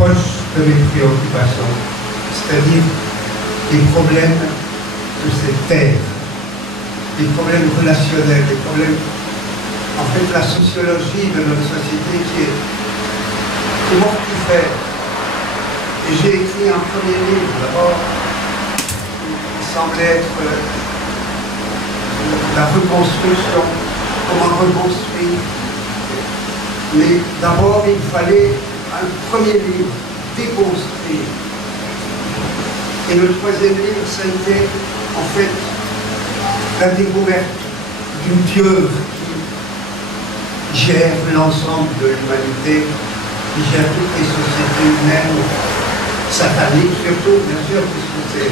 proche de mes préoccupations, c'est-à-dire les problèmes de cette terre, les problèmes relationnels, les problèmes, en fait, la sociologie de notre société qui est mortifère. Et j'ai écrit un premier livre, d'abord, qui semblait être la reconstruction, comment reconstruire. Mais d'abord, il fallait un premier livre, déconstruire. Et le troisième livre, ça a été, en fait, la découverte d'une pieuvre qui gère l'ensemble de l'humanité, qui gère toutes les sociétés humaines, sataniques surtout, bien sûr, puisque c'est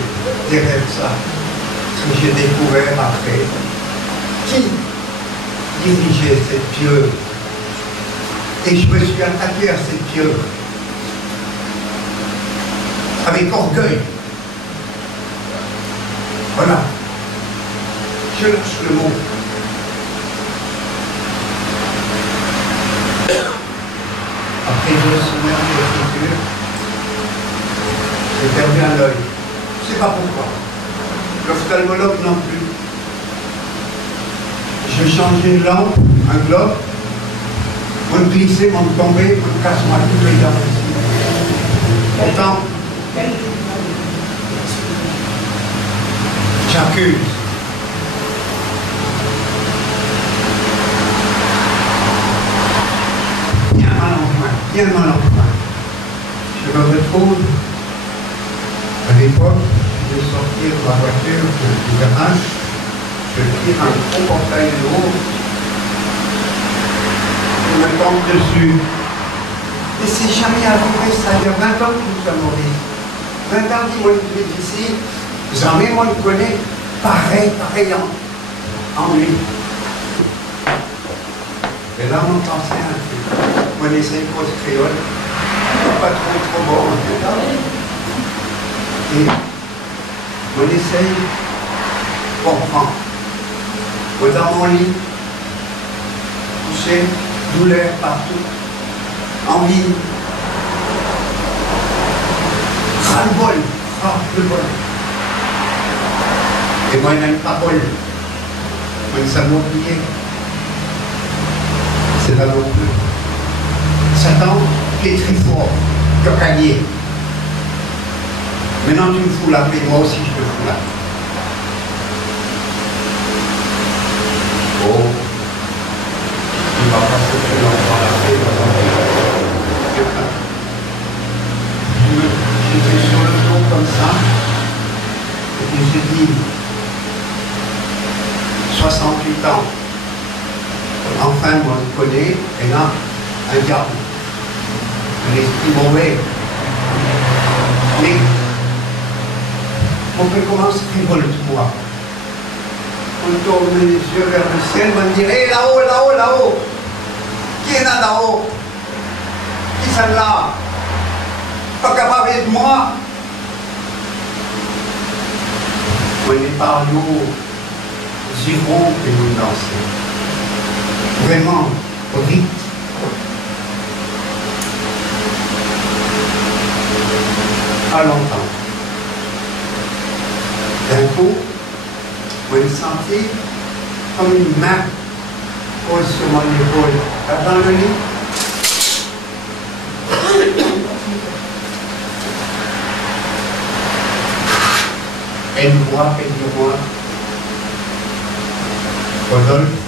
derrière ça que j'ai découvert après. Qui dirigeait cette pieuvre? Et je me suis attaqué à cette pieuvre avec orgueil. Voilà. Je lâche le mot. Après 2 semaines d'écriture, j'ai perdu un œil. Je ne sais pas pourquoi. L'ophtalmologue non plus. Je changeais une lampe, un globe, on me glissait, on me tombait, on me casse ma toutes les dents. Pourtant, j'accuse. Bien mal en point. Je me retrouve à l'époque de sortir de la voiture du garage, je tire un gros portail de haut, je me tombe dessus. Et c'est jamais arrivé ça, il y a 20 ans que nous sommes maurice. 20 ans qu'ils m'ont élevé ici, jamais moi le connais pareil en lui. Et là on pensait un peu. On essaye pour le créole, pas trop bon en tout cas. Et on essaye de comprendre. Moi dans mon lit, couché, douleur partout, envie, ras-le-bol, ras-le-bol. Et moi, il n'aime pas bol. Moi, il s'est oublié. C'est là non plus. Satan qui est très fort, qui a gagné. Maintenant tu me fous la paix, moi aussi je te fous la paix. Oh, il va pas se faire longtemps la paix, j'étais sur le dos comme ça, et puis j'ai dit 68 ans. Enfin, moi je connais, et là, un diable. L'esprit mauvais. Mais on peut commencer à révolte-moi. On tourne les yeux vers le ciel, on me dit hé, là-haut, là-haut, là-haut. Qui est là là-haut? Qui est là? Pas capable de moi? On est par nous, zéro et nous danser. Vraiment, vite. Pas longtemps. D'un coup, je me sentis comme une main pose sur mon épaule. Dans le lit. Aide-moi. Rodolphe.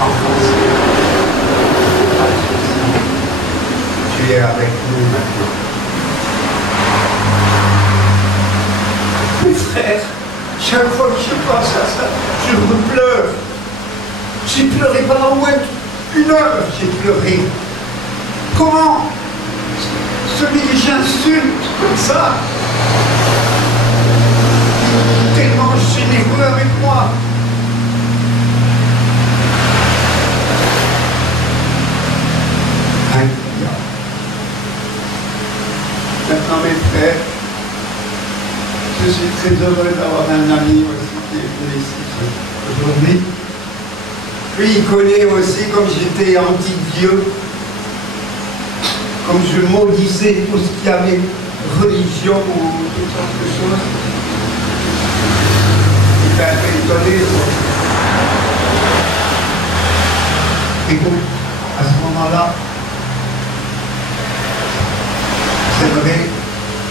En français. Tu es avec nous maintenant. Mes frères, chaque fois que je pense à ça, je repleure. J'ai pleuré pendant au moins 1 heure, j'ai pleuré. Comment celui que j'insulte comme ça, tellement généreux avec moi. Incroyable. Maintenant mes frères, je suis très heureux d'avoir un ami aussi qui est venu ici aujourd'hui. Puis il connaît aussi comme j'étais anti-Dieu, comme je maudissais tout ce qui avait religion ou toutes sortes de choses. Il était un peu étonné. Écoute, à ce moment-là, j'aimerais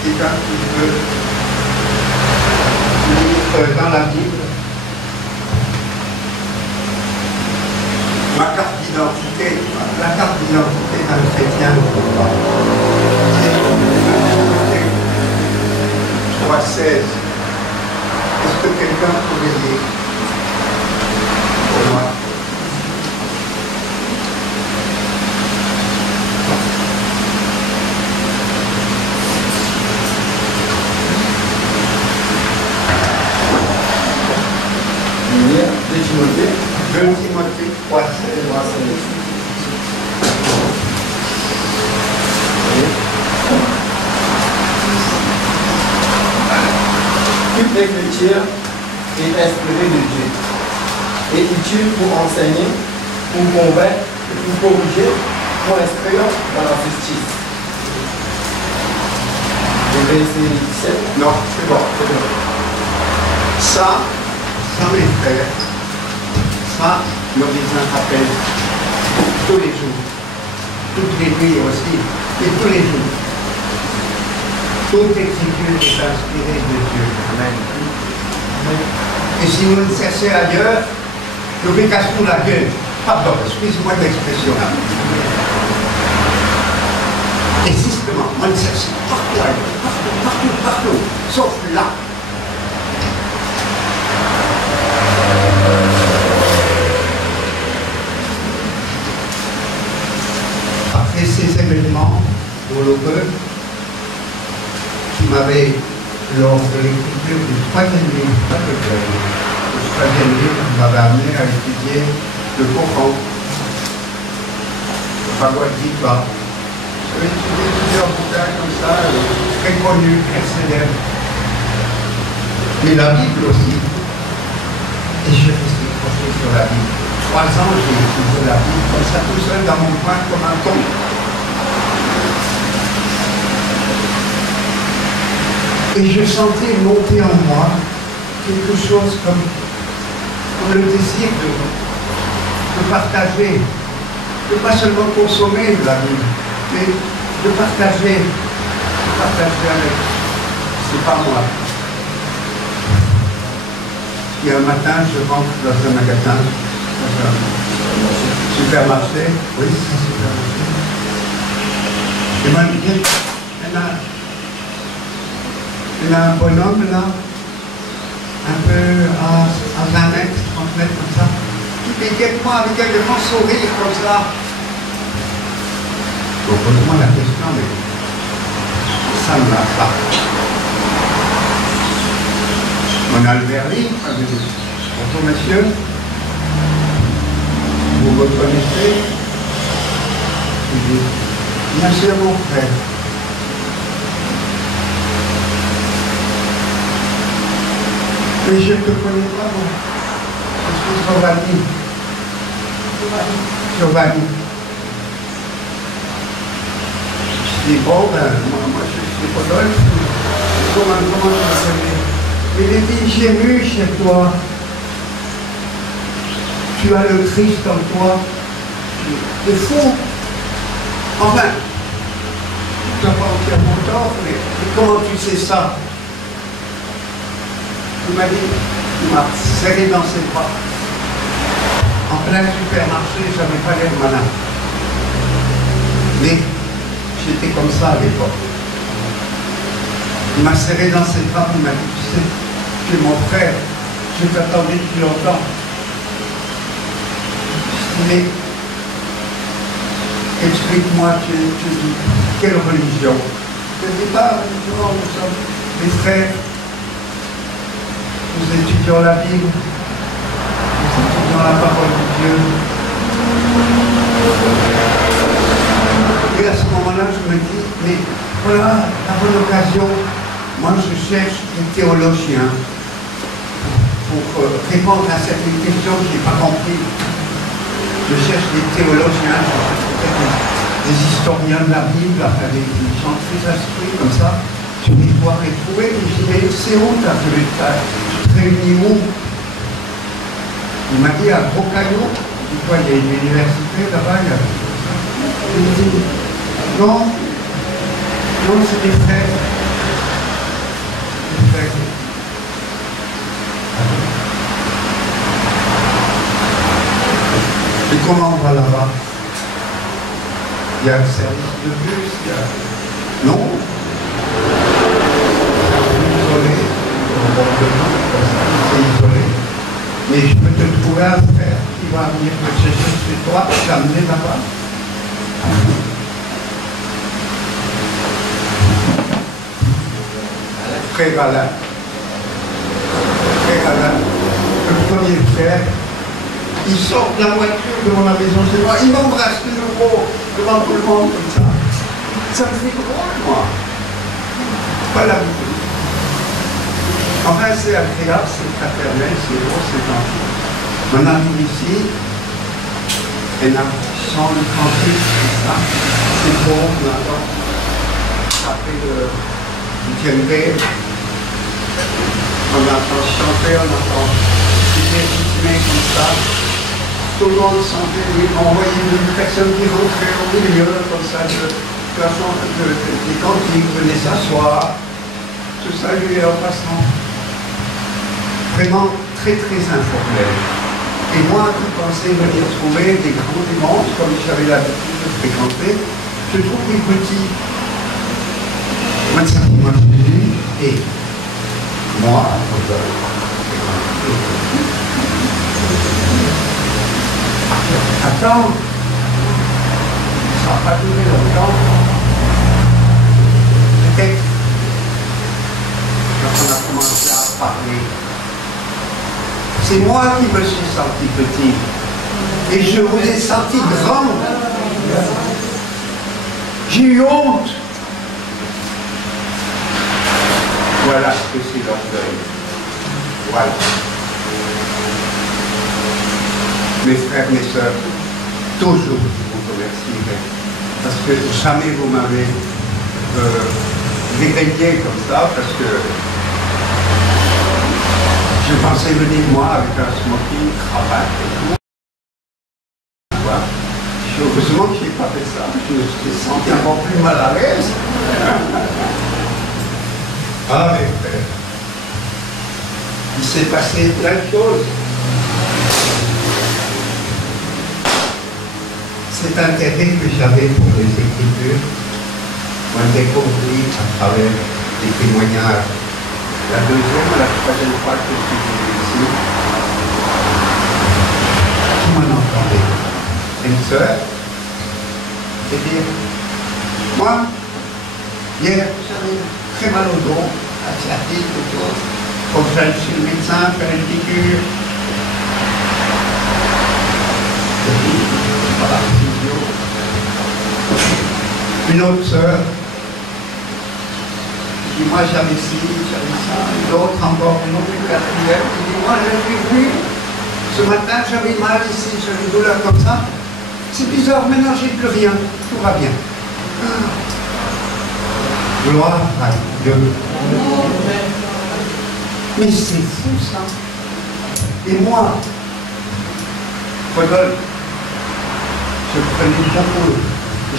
quelqu'un qui veut lire dans la Bible ma carte d'identité, la carte d'identité d'un chrétien. C'est 3,16. Est-ce que quelqu'un pourrait lire pour moi? De Timothée. 2 Timothée 3,16. Toute l'écriture est inspirée de Dieu et utile pour enseigner, pour convaincre, pour corriger, pour instruire dans la justice. Le verset 17. Non, c'est bon. Ça, mes frères, ça, le médecin rappelle tous les jours, toutes les nuits aussi, et tous les jours. Toute écriture est inspirée de Dieu. Amen. Et si vous le cherchez ailleurs, nous vous cassons la gueule. Pardon, excusez-moi de l'expression. Et justement, on le cherche partout ailleurs, partout, sauf là. Après ces événements douloureux qui m'avaient, lors de l'écriture du 3e livre, pas de problème, le 3e livre m'avait amené à étudier le Coran, le Bhagavad Gita. J'avais étudié plusieurs bouquins comme ça, très connus, très célèbres. Mais la Bible aussi. Et je restais projeté sur la Bible. 3 ans, j'ai étudié la Bible comme ça, tout seul dans mon coin, comme un con. Et je sentais monter en moi quelque chose comme le désir de partager, de pas seulement consommer de la Bible, mais de partager avec. C'est pas moi. Et un matin, je rentre dans un magasin, dans un supermarché, oui, c'est un supermarché. Et moi, il y a un bonhomme là, un peu à 20 mètres, 30 mètres comme ça, qui vient de moi avec un grand sourire comme ça. Donc, pose-moi la question, mais ça ne va pas. On a le vernis, bonjour monsieur, vous me connaissez? Il dit, bien sûr mon frère. Mais je ne te connais pas, moi. Je suis Giovanni. Giovanni. Je dis, bon, ben, moi je suis Rodolphe. Comment tu me connais? Il est dit, j'ai vu chez toi. Tu as le Christ en toi. C'est fou. Enfin, tu n'as pas entièrement tort, mais comment tu sais ça? Il m'a dit, il m'a serré dans ses bras. En plein supermarché, je n'avais pas l'air malin. Mais j'étais comme ça à l'époque. Il m'a serré dans ses bras, il m'a dit, tu sais, tu es mon frère, je t'attendais depuis longtemps. Je dis, mais explique-moi, tu dis, quelle religion? Je ne dis pas, nous sommes des frères. Nous étudions la Bible, nous étudions la parole de Dieu. Et à ce moment-là, je me dis, mais voilà la bonne occasion. Moi, je cherche des théologiens pour répondre à certaines questions que je n'ai pas compris. Je cherche des théologiens, je cherche peut-être des historiens de la Bible, enfin des gens très instruits comme ça. Je vais pouvoir les trouver, et je dis, mais c'est où ta réunis où? Il m'a dit à Gros Caillou. Je dis quoi, il y a une université là-bas? Il me dit, non, non, c'est des frères. Des frères. Et comment on va là-bas? Il y a un service de bus, il y a... Non. C'est isolé, c'est isolé. Mais je peux te trouver un frère qui va venir te chercher chez toi, t'amener là-bas. Frère Alain. Frère Alain, le premier frère, il sort de la voiture devant la maison chez moi, il m'embrasse de nouveau devant tout le monde comme ça. Ça me fait drôle, moi. Pas l'habitude. Enfin, c'est agréable, c'est fraternel, c'est beau, c'est gentil. On arrive ici, et on chant le cantique, c'est ça. C'est beau, on entend. Après du djembé, on entend chanter, on entend rythmer comme ça. Tout le monde sentait, on voyait une personne qui rentrait au milieu, comme ça, des cantiques, venait s'asseoir. Tout ça, lui, en passant. Vraiment très très informel. Et moi qui pensais venir trouver des grands dimanches, comme j'avais l'habitude de fréquenter, je trouve des petits. Moi, ça m'a dit, et moi, attends, ça n'a pas duré longtemps. Peut-être, quand on a commencé à parler, c'est moi qui me suis senti petit. Et je vous ai senti grand. J'ai eu honte. Voilà ce que c'est l'orgueil. Voilà. Mes frères, mes sœurs, toujours je vous remercierai. Parce que jamais vous m'avez déraillé comme ça, parce que je pensais venir moi avec un smoking, cravate et tout. Heureusement que je n'ai pas fait ça, je me suis senti encore plus mal à l'aise. Ah mes frères, il s'est passé plein de choses. Cet intérêt que j'avais pour les Écritures m'a été compris à travers les témoignages. La deuxième ou la troisième fois que je suis venu ici, qui m'en entendait? Une sœur, et dire, moi, hier, j'avais très mal au dos, à sciatique et tout. Faut que j'aille chez le médecin faire une piqûre. Voilà, physio. Une autre sœur, qui dit, moi j'avais ci, j'avais ça, et l'autre encore, une autre, une quatrième, qui dit, moi je suis venu, ce matin j'avais mal ici, j'avais une douleur comme ça. C'est bizarre, maintenant j'ai plus rien, tout va bien. Gloire à Dieu. Mais c'est fou ça. Et moi, Rodolphe, je prenais beaucoup,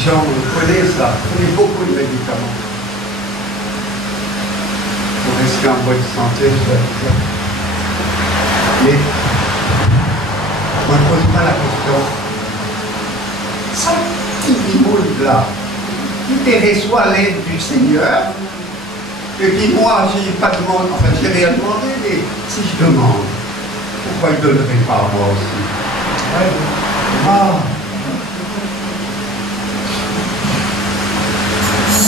j'en prenais ça, je prenais beaucoup de médicaments. Pour rester en bonne santé, je dois dire. Mais, on ne pose pas la question. Ça, qui moule là, qui te reçoit l'aide du Seigneur, et puis moi, je n'ai pas demandé, enfin, je n'ai rien demandé, mais si je demande, pourquoi il ne donnerait pas à moi aussi? Ah.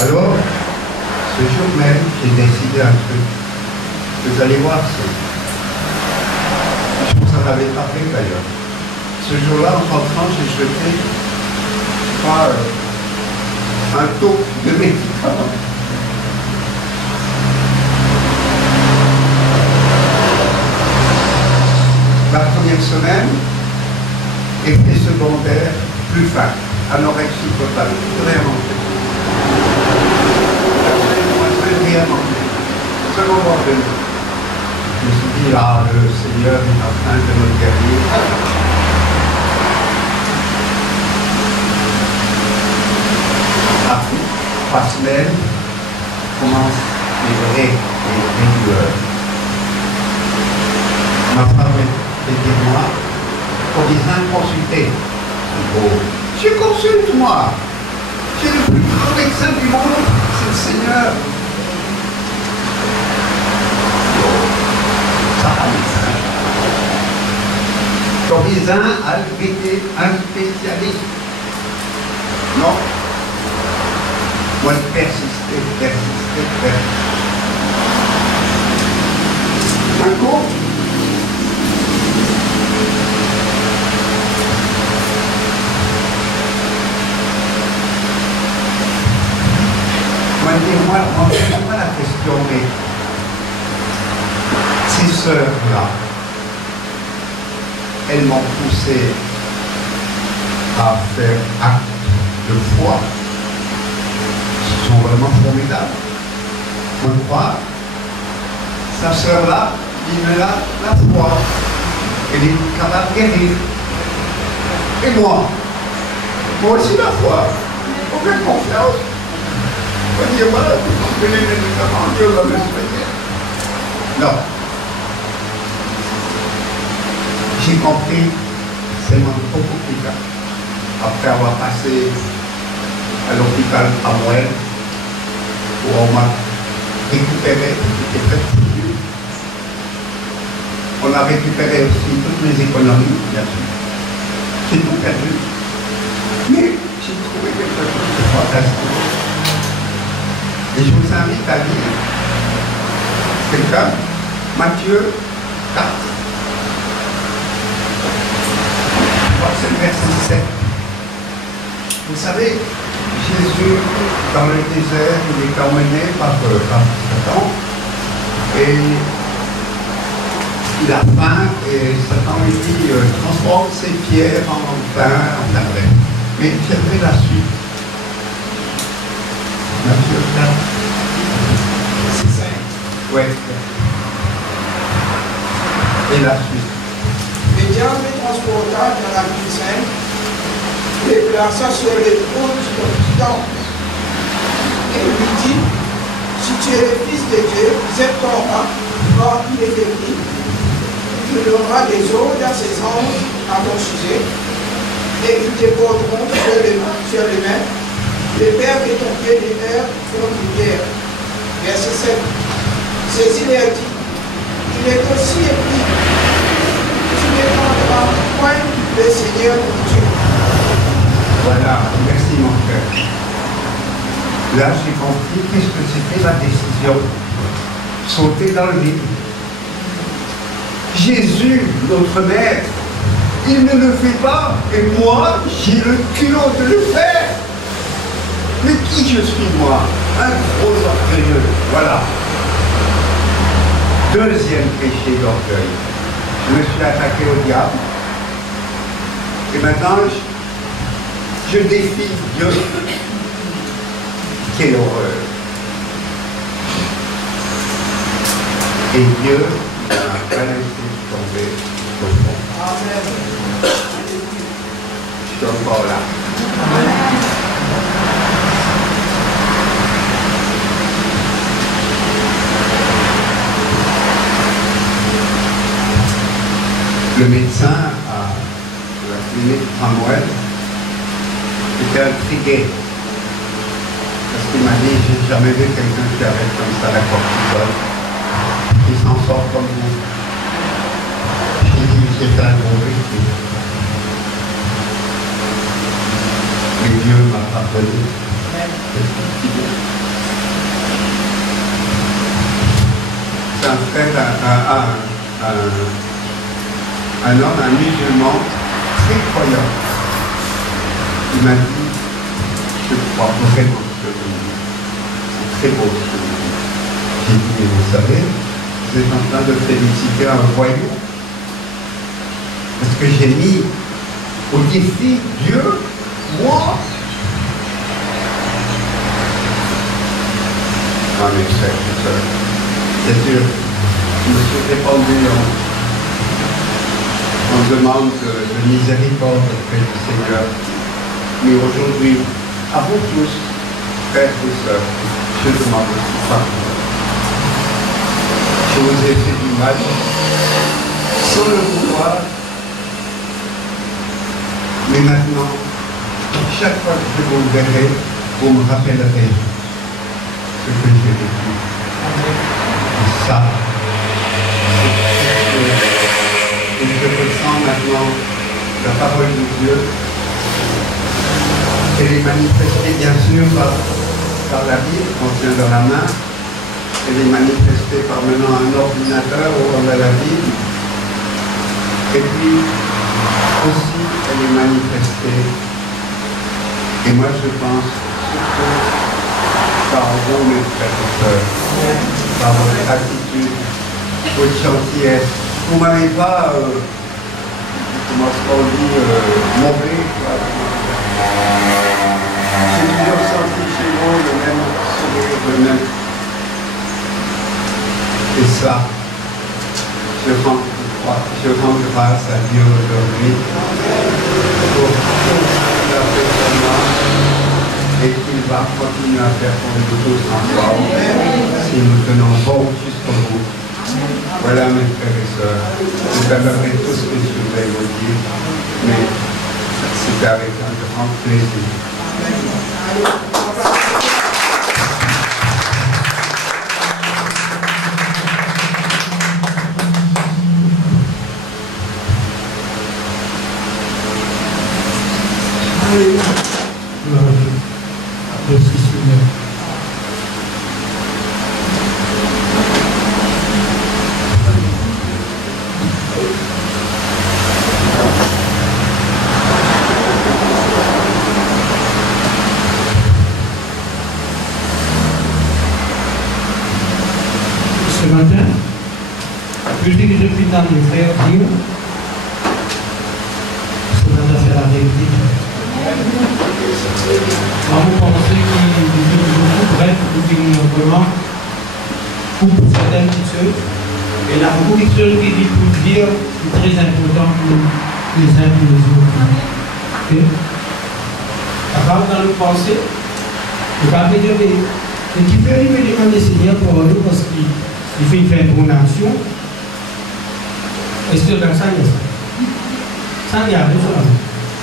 Alors, ce jour même, j'ai décidé un truc. Vous allez voir, je ne vous en avais pas fait d'ailleurs. Ce jour-là, en rentrant, j'ai jeté un taux de médicaments. La première semaine, effet secondaire plus fin, anorexie totale, vraiment. Vraiment. Second ordre. Je me suis dit, ah, le Seigneur est en train de me guérir. Après 3 semaines, commence les douleurs. Ma femme était moi, pour dire consulter. Oh, je consulte moi. J'ai le plus grand médecin du monde, c'est le Seigneur. Ton médecin a été un spécialiste. Non. Moi, persister. Un coup. Moi, la question, mais ces sœurs-là, elles m'ont poussé à faire acte de foi. Elles sont vraiment formidables. On croit, sa sœur-là, il a la foi. Elle est capable de guérir. Et moi aussi la foi. Aucune confiance. On va dire, voilà, tu peux les médicaments, Dieu va me soigner. Non. J'ai compris, c'est beaucoup plus tard. Après avoir passé à l'hôpital à Moël, où on m'a récupéré, j'étais très foutu. On a récupéré aussi toutes mes économies, bien sûr. J'ai tout perdu. Mais j'ai trouvé quelque chose de fantastique. Et je vous invite à lire quelqu'un, Matthieu 4. Je crois que c'est le verset 7. Vous savez, Jésus, dans le désert, il est emmené par Satan. Et il a faim, et Satan lui dit, transforme ces pierres en pain, en pain. Mais j'aimerais la suite. Matthieu 4. C'est ça. Oui. Et la suite. Le diable transporta dans la ville sainte, les plaça sur les trônes du temple. Et lui dit, si tu es le Fils de Dieu, jette-toi, car il est écrit, tu donneras des ordres à ses anges à ton sujet, et ils te porteront sur les mains. Les pères que ton pied de terre contre une guerre. Verset 7. Ceci leur dit, il est aussi écrit, tu ne prendras point le Seigneur ton Dieu. Voilà, merci mon frère. Là, j'ai compris qu'est-ce que c'était la décision. Sauter dans le vide. Jésus, notre maître, il ne le fait pas, et moi, j'ai le culot de le faire. Mais qui je suis, moi? Un gros orgueilleux. Voilà. Deuxième péché d'orgueil. Je me suis attaqué au diable. Et maintenant, je défie Dieu. Quelle horreur. Et Dieu n'a pas laissé tomber au fond. Amen. Je suis encore là. Amen. Le médecin à la clinique Samuel était intrigué parce qu'il m'a dit, j'ai jamais vu quelqu'un qui arrête comme ça la cortisone, qui s'en sort comme vous. J'ai dit, j'ai fait un gros risque. Mais Dieu m'a pardonné. C'est un frère, un homme, un musulman très croyant. Il m'a dit, je crois vraiment que c'est très beau ce que vous dites. J'ai dit, mais vous savez, vous êtes en train de féliciter un voyou. Parce que j'ai mis au défi Dieu, moi. En effet, c'est sûr, je me suis répandu en demande de miséricorde auprès du Seigneur. Mais aujourd'hui, à vous tous, frères et sœurs, je demande aussi pardon. Je vous ai fait du mal, sans le vouloir. Mais maintenant, chaque fois que je vous verrai, vous me rappellerez ce que j'ai vécu. Et ça, c'est et je ressens maintenant la parole de Dieu. Elle est manifestée bien sûr par la Bible qu'on tient dans la main. Elle est manifestée par maintenant un ordinateur où on a la Bible. Et puis aussi elle est manifestée. Et moi je pense surtout par vous mes frères et sœurs, par votre attitude, votre gentillesse. Vous ne m'avez pas, comment on dit, mauvais. J'ai toujours senti chez vous le même sourire, le même. Et ça, je rends grâce à Dieu aujourd'hui pour tout ce qu'il a fait pour moi et qu'il va continuer à faire pour nous tous ensemble si nous tenons bon jusqu'au bout. Voilà mes frères et sœurs, vous avez tout ce que je voulais vous dire, mais c'était avec un grand plaisir. Ce matin, je dis que je suis dans les frères dire, ce matin c'est la vérité. Quand vous pensez qu'il est beaucoup, bref, vous dites vraiment, ou pour certaines petites choses, et la beaucoup de choses qui dit pour dire, c'est très important pour les uns et les autres. Okay? Avant dans le pensée, le pape dit, mais tu peux lui demander Seigneur pour nous parce qu'il fait une bonne action. Est-ce que comme ça, il y a ça? Ça, il y a deux choses.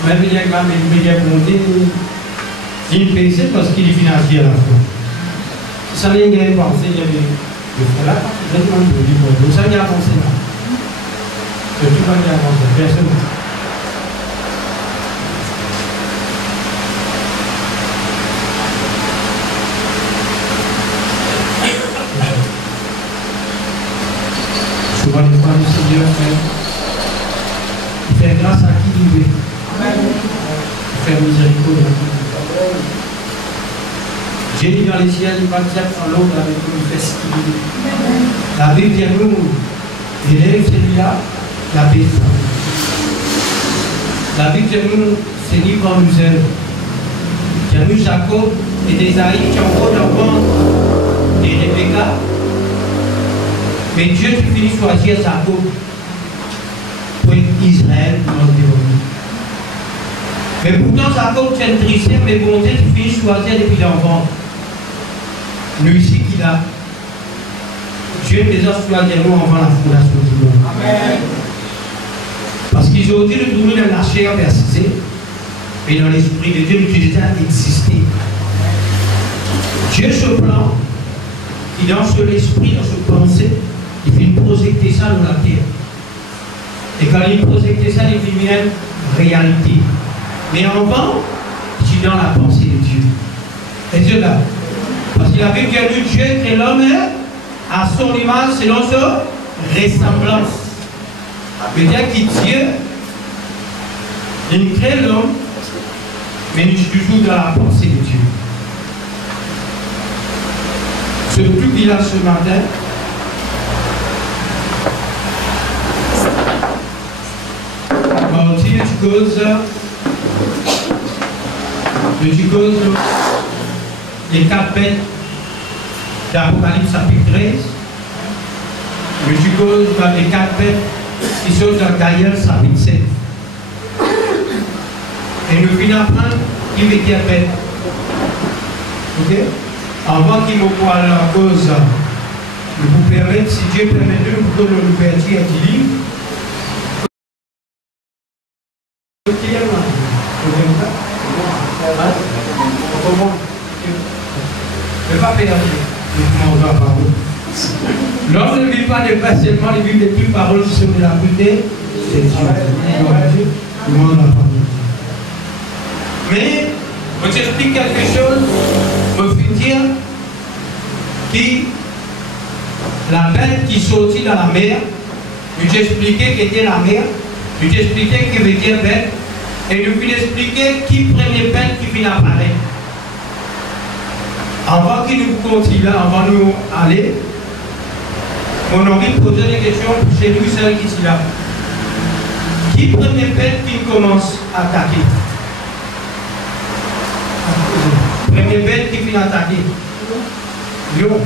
Même il y a quand même une média montée, il paye parce qu'il est financier à la fois. Si ça n'est pas pensé, il y avait le frère là, exactement le livre. Donc ça, il y a pensé là. Tout le monde y a pensé, personne. Souvent, les fois, le Seigneur fait grâce à qui il veut. Faire miséricorde à qui il veut. Dieu dit dans les ciels, il va dire en l'autre avec nous, il fait ce qu'il veut. La Bible dit nous, élève celui-là, la paix. La Bible dit nous, c'est ni quand nous aime. Il y a nous Jacob et Esaïe qui ont encore d'enfants et Rebecca. Mais Dieu tu finis choisir Jacob pour Israël dans le développement. Mais pourtant Jacob tu es triste, mais bon Dieu tu finis choisir depuis l'enfant. Nous ici qu'il a. Dieu les a choisi nous avant la fondation du monde. Amen. Parce qu'ils ont dit le tourner dans la chair persistée, mais dans l'esprit de Dieu, l'utilité a existé. Dieu ce plan, qui dans ce l'esprit, dans ce pensée, il fait projeter ça dans la terre. Et quand il projette ça, il fait une réalité. Mais avant, c'est dans la pensée de Dieu. Et Dieu là. Parce qu'il avait bien lu Dieu crée l'homme à son image selon sa ressemblance. C'est-à-dire que Dieu, il crée l'homme, mais il est toujours dans la pensée de Dieu. Surtout qu'il a ce matin, sorti de cause les 4 bêtes d'Apocalypse chapitre 13, je cause dans les 4 bêtes qui sont dans Daniel chapitre 7. Et nous venons apprendre qui veut dire bête. Ok? Avant qu'il me parle en cause, je vous permets, si Dieu permet de nous donner l'ouverture du livre. Ne pas perdre. L'homme ne vit pas de pain seulement, il vit de toutes paroles sur la beauté. C'est Dieu. Le monde n'a pas. Mais, je t'explique quelque chose, je vais dire que la bête qui sortit dans la mer, je t'expliquais qu'était la mer, je t'expliquais qu'il veut dire bête, et je vais expliquer qui prenait bête qui vient apparaître. Avant qu'il nous continue, avant de nous aller, on a envie de poser des questions pour chez nous, celles qui sont là. Qui prenait bête qui commence à attaquer? Première bête qui vient attaquer. Lion.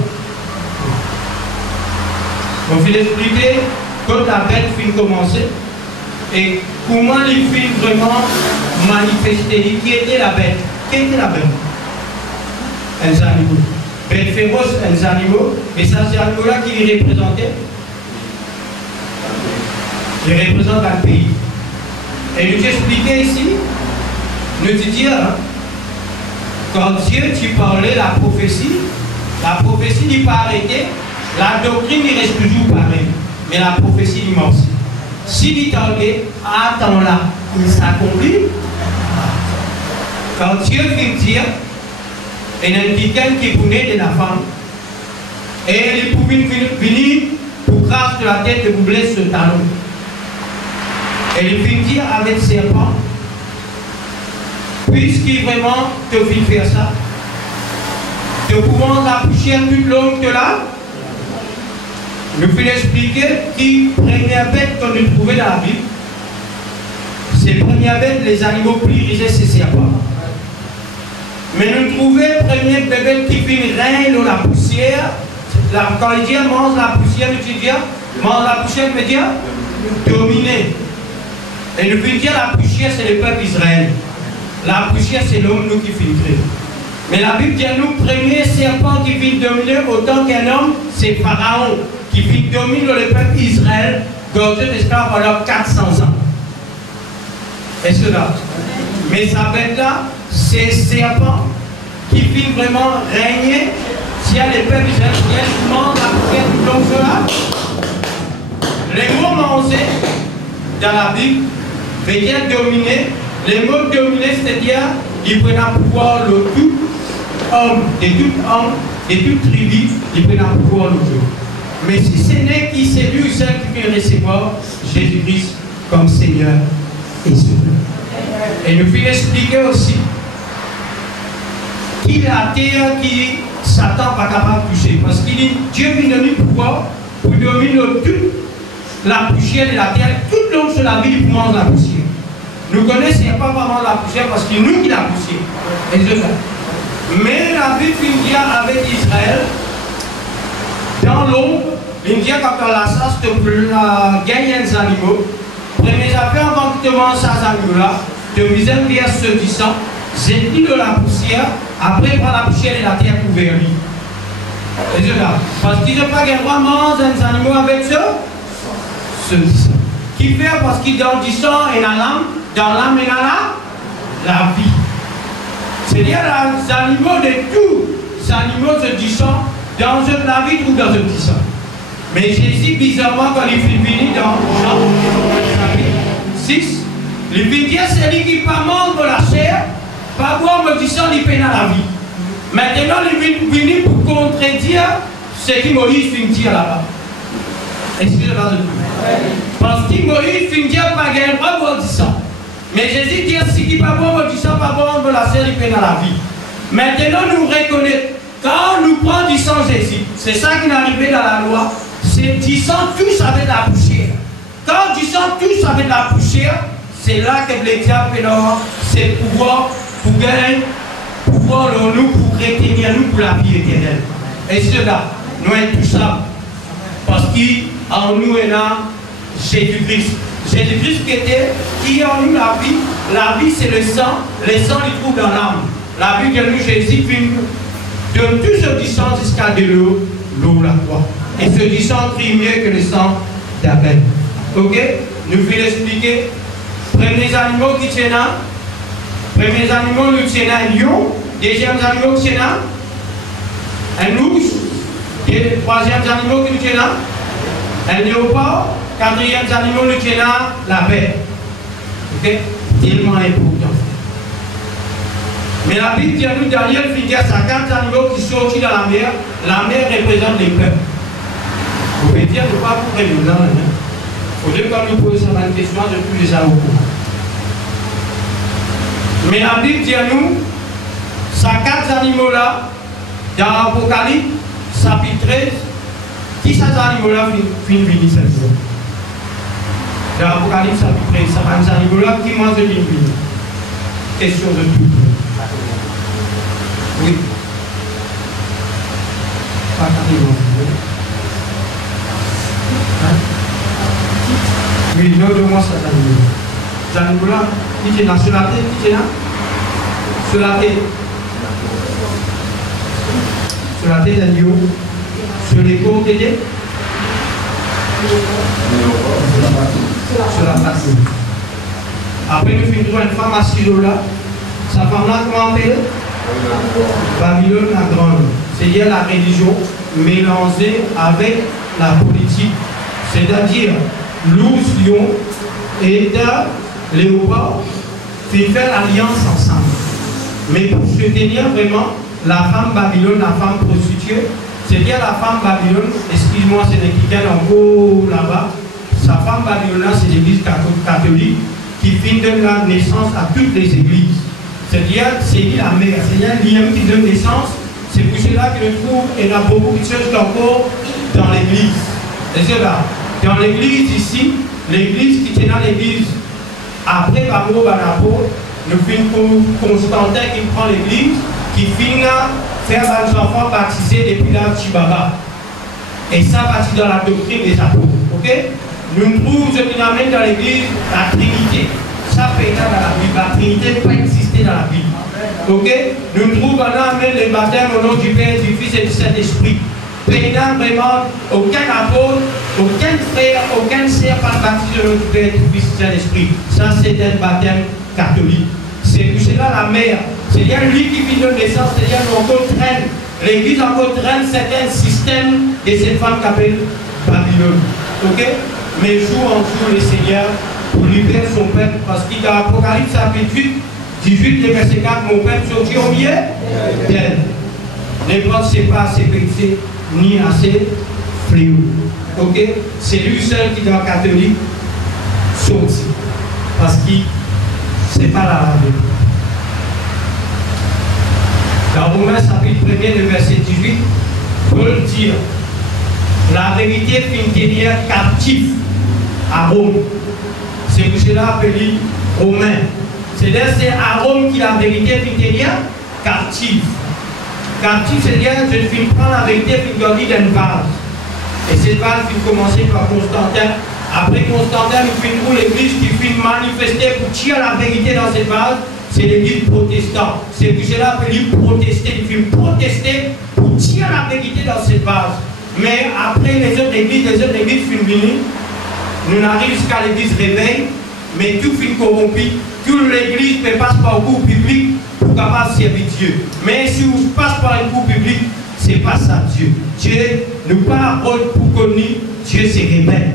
On va expliquer quand la bête vient commencer et comment il vient vraiment manifester. Qui était la bête? Qui était la bête? Un animal. Bête féroce, un animal. Et ça, c'est un animal-là qui les représentait. Il représente un pays. Et nous t'expliquais ici, nous te dire, quand Dieu tu parlais la prophétie n'est pas arrêtée, la doctrine il reste toujours pareille, mais la prophétie il m'a aussi. S'il dit attends-là, il s'accomplit. Quand Dieu vient dire, il y a quelqu'un qui est né de la femme, et il pouvait venir pour grâce de la tête de vous blesser ce talon. Et il vient dire avec le serpent, puisqu'il vraiment te fit faire ça, te pouvant la poussière toute longue de là, nous pouvons expliquer qui première bête qu'on nous trouvait dans la Bible. Ces premières bêtes, les animaux plirisaient ces serpents. Mais nous trouvons première bête qui règne dans la poussière. Quand il dit mange la poussière, nous disons mange la poussière, veut dire dominer. Et nous pouvons dire la poussière, c'est le peuple d'Israël. La poussière, c'est l'homme, nous qui filtrons. Mais la Bible dit à nous, premier serpent qui vient dominer autant qu'un homme, c'est Pharaon, qui vient dominer le peuple d'Israël, gardé d'esclaves pendant 400 ans. Est-ce que là? Mais ça va être là, c'est serpent qui vient vraiment régner. S'il y a les peuples israéliens qui mangent la poussière du long cela, les mots mangés dans la Bible veut dire dominer. Les mots dominer, c'est-à-dire ils prennent un pouvoir de tout homme, de toute tribu, ils prennent un pouvoir de Dieu. Mais si ce n'est qui c'est lui ou celle qui peut recevoir Jésus-Christ comme Seigneur et Sauveur. Et nous pouvons expliquer aussi qu'il y a la terre qui Satan n'est pas capable de toucher. Parce qu'il dit Dieu lui donne le pouvoir pour dominer toute la poussière de la terre, tout le long sur la vie pour manger la poussière. Nous connaissons pas vraiment la poussière parce qu'il nous qui la poussière. Mais la Bible dit avec Israël, dans l'ombre, il dit quand on la chasse, tu peux gagner des animaux. Première affaire, avant que tu manges ces animaux-là, tu mises un vers se disant, j'ai dit de la poussière, après prends la poussière de la terre pour vers lui. Parce qu'ils n'ont pas le droit de manger des animaux avec ce disant. Qui fait parce qu'il dans du sang et dans l'âme et la vie. C'est-à-dire les animaux de tous les animaux se disent dans la vie ou dans un petit sang. Mais Jésus, bizarrement, quand il fait venir dans Jean, chapitre 6, il fait dire c'est lui qui pas mange de la chair, pas boire me disant il peine à la vie. Maintenant, il est venu pour contredire ce que Moïse vient dire là-bas. Excusez-moi de tout. Parce que Moïse vient dire pas gagner pas boire du sang. Mais Jésus dit si qui pas boire du sang, pas boire de la chair, il peine à la vie. Maintenant, nous reconnaissons, quand nous prenons du sang Jésus, c'est ça qui est arrivé dans la loi, c'est du sang tous avec la poussière. Quand du sang tous avec la poussière, c'est là que le diable c'est pouvoir pour gagner, pouvoir en nous pour retenir nous pour la vie éternelle. Et cela, nous sommes tout ça. Parce qu'en nous est là Jésus-Christ. Jésus-Christ qui est en nous la vie c'est le sang il trouve dans l'âme. La vie de nous, Jésus de tout ce du sang jusqu'à de l'eau, la croix. Et ce du sang crie mieux que le sang d'Abel. Ok? Nous voulons expliquer. Premiers animaux qui tiennent là. Premiers animaux nous tiennent un lion. Deuxième animal qui tiennent là. Un ours. Et troisième animal qui nous tient là. Un léopard. Quatrième animal qui nous tient là. La bête. Ok? Tellement important. Mais la Bible dit à nous, Daniel finit à 50 animaux qui sont sortis dans la mer. La mer représente les peuples. Vous pouvez dire, ne pas pour nous là. Il faudrait qu'on nous pose cette question de tous les animaux. Mais la Bible dit à nous, 50 animaux-là, dans l'Apocalypse, chapitre 13, qui ces animaux-là finissent venir cette jour? Dans l'Apocalypse, chapitre 13, ces animaux-là, qui mangent une vie? Question de tout. Oui. Pas carrément. Oui, non, de moi, ça animaux. Ces animaux-là, qui est là sur la tête, qui est là? Sur la tête. Sur la tête d'un lion. Sur les côtés. Sur la face. Après, nous finirons une femme assise là. Sa femme-là, comment on appelle? Babylone la grande. C'est-à-dire la religion mélangée avec la politique. C'est-à-dire l'ours, lion et le léopard qui fait l'alliance ensemble. Mais pour soutenir vraiment la femme Babylone, la femme prostituée, c'est-à-dire la femme Babylone, excuse-moi, c'est quelqu'un en haut là-bas, sa femme Babylone, c'est l'église catholique qui donne la naissance à toutes les églises. C'est-à-dire, c'est la mère, c'est-à-dire l'IM qui donne naissance, c'est pour cela que je trouve qu'il y a beaucoup de choses encore dans l'église. Et c'est là, dans l'église ici, l'église qui tient dans l'église, après Bamo Banapo, nous finissons Constantin qui prend l'église, qui finit faire les enfants baptisés depuis la Chibaba. Et ça partit dans la doctrine des apôtres. Ok? Nous trouvons ce qui amène dans l'église la Trinité. Ça peut être dans la Bible. La Trinité ne peut pas exister dans la Bible. Ok? Nous trouvons maintenant les baptêmes au nom du Père, du Fils et du Saint-Esprit. Pédant vraiment, aucun apôtre, aucun frère, aucun sœur pas baptisé au nom du Père, du Fils et du Saint-Esprit. Ça, c'est un baptême catholique. C'est pour cela la mère. C'est-à-dire lui qui vit de naissance, c'est-à-dire qu'on traîne. L'église encore traîne certains systèmes de cette femme qui appelle Babylone. Ok? Mais jour en jour, le Seigneur pour libérer son peuple, parce qu'il y a Apocalypse chapitre 18, verset 4, mon peuple sortit au milieu d'elle. Ne pensez pas à ses péchés, ni à ses fléaux. Ok? C'est lui seul qui, dans le catholique, sortit. Parce que ce n'est pas la vérité. Dans Romains chapitre 1er, le verset 18, Paul dit la vérité finit tenir captif à Rome. C'est pour cela appelé Romain. C'est-à-dire c'est à Rome qui la vérité finit tenir captif. Captif, c'est-à-dire je finis prendre la vérité finit garder dans une vase. Et cette vase finit commencer par Constantin. Après Constantin, nous finissons l'église qui finit manifester pour tirer la vérité dans cette vase. C'est l'église protestante. C'est pour cela appelé protester. Il faut protester pour tirer la vérité dans cette vase. Mais après les autres églises finissent venir. Nous arrivons jusqu'à l'église réveil, mais tout finit corrompu. Toute l'église peut passer par le cours public pour capable servir Dieu. Mais si vous passez par le cours public, ce n'est pas ça Dieu. Dieu nous parle pour connaître, Dieu se révèle.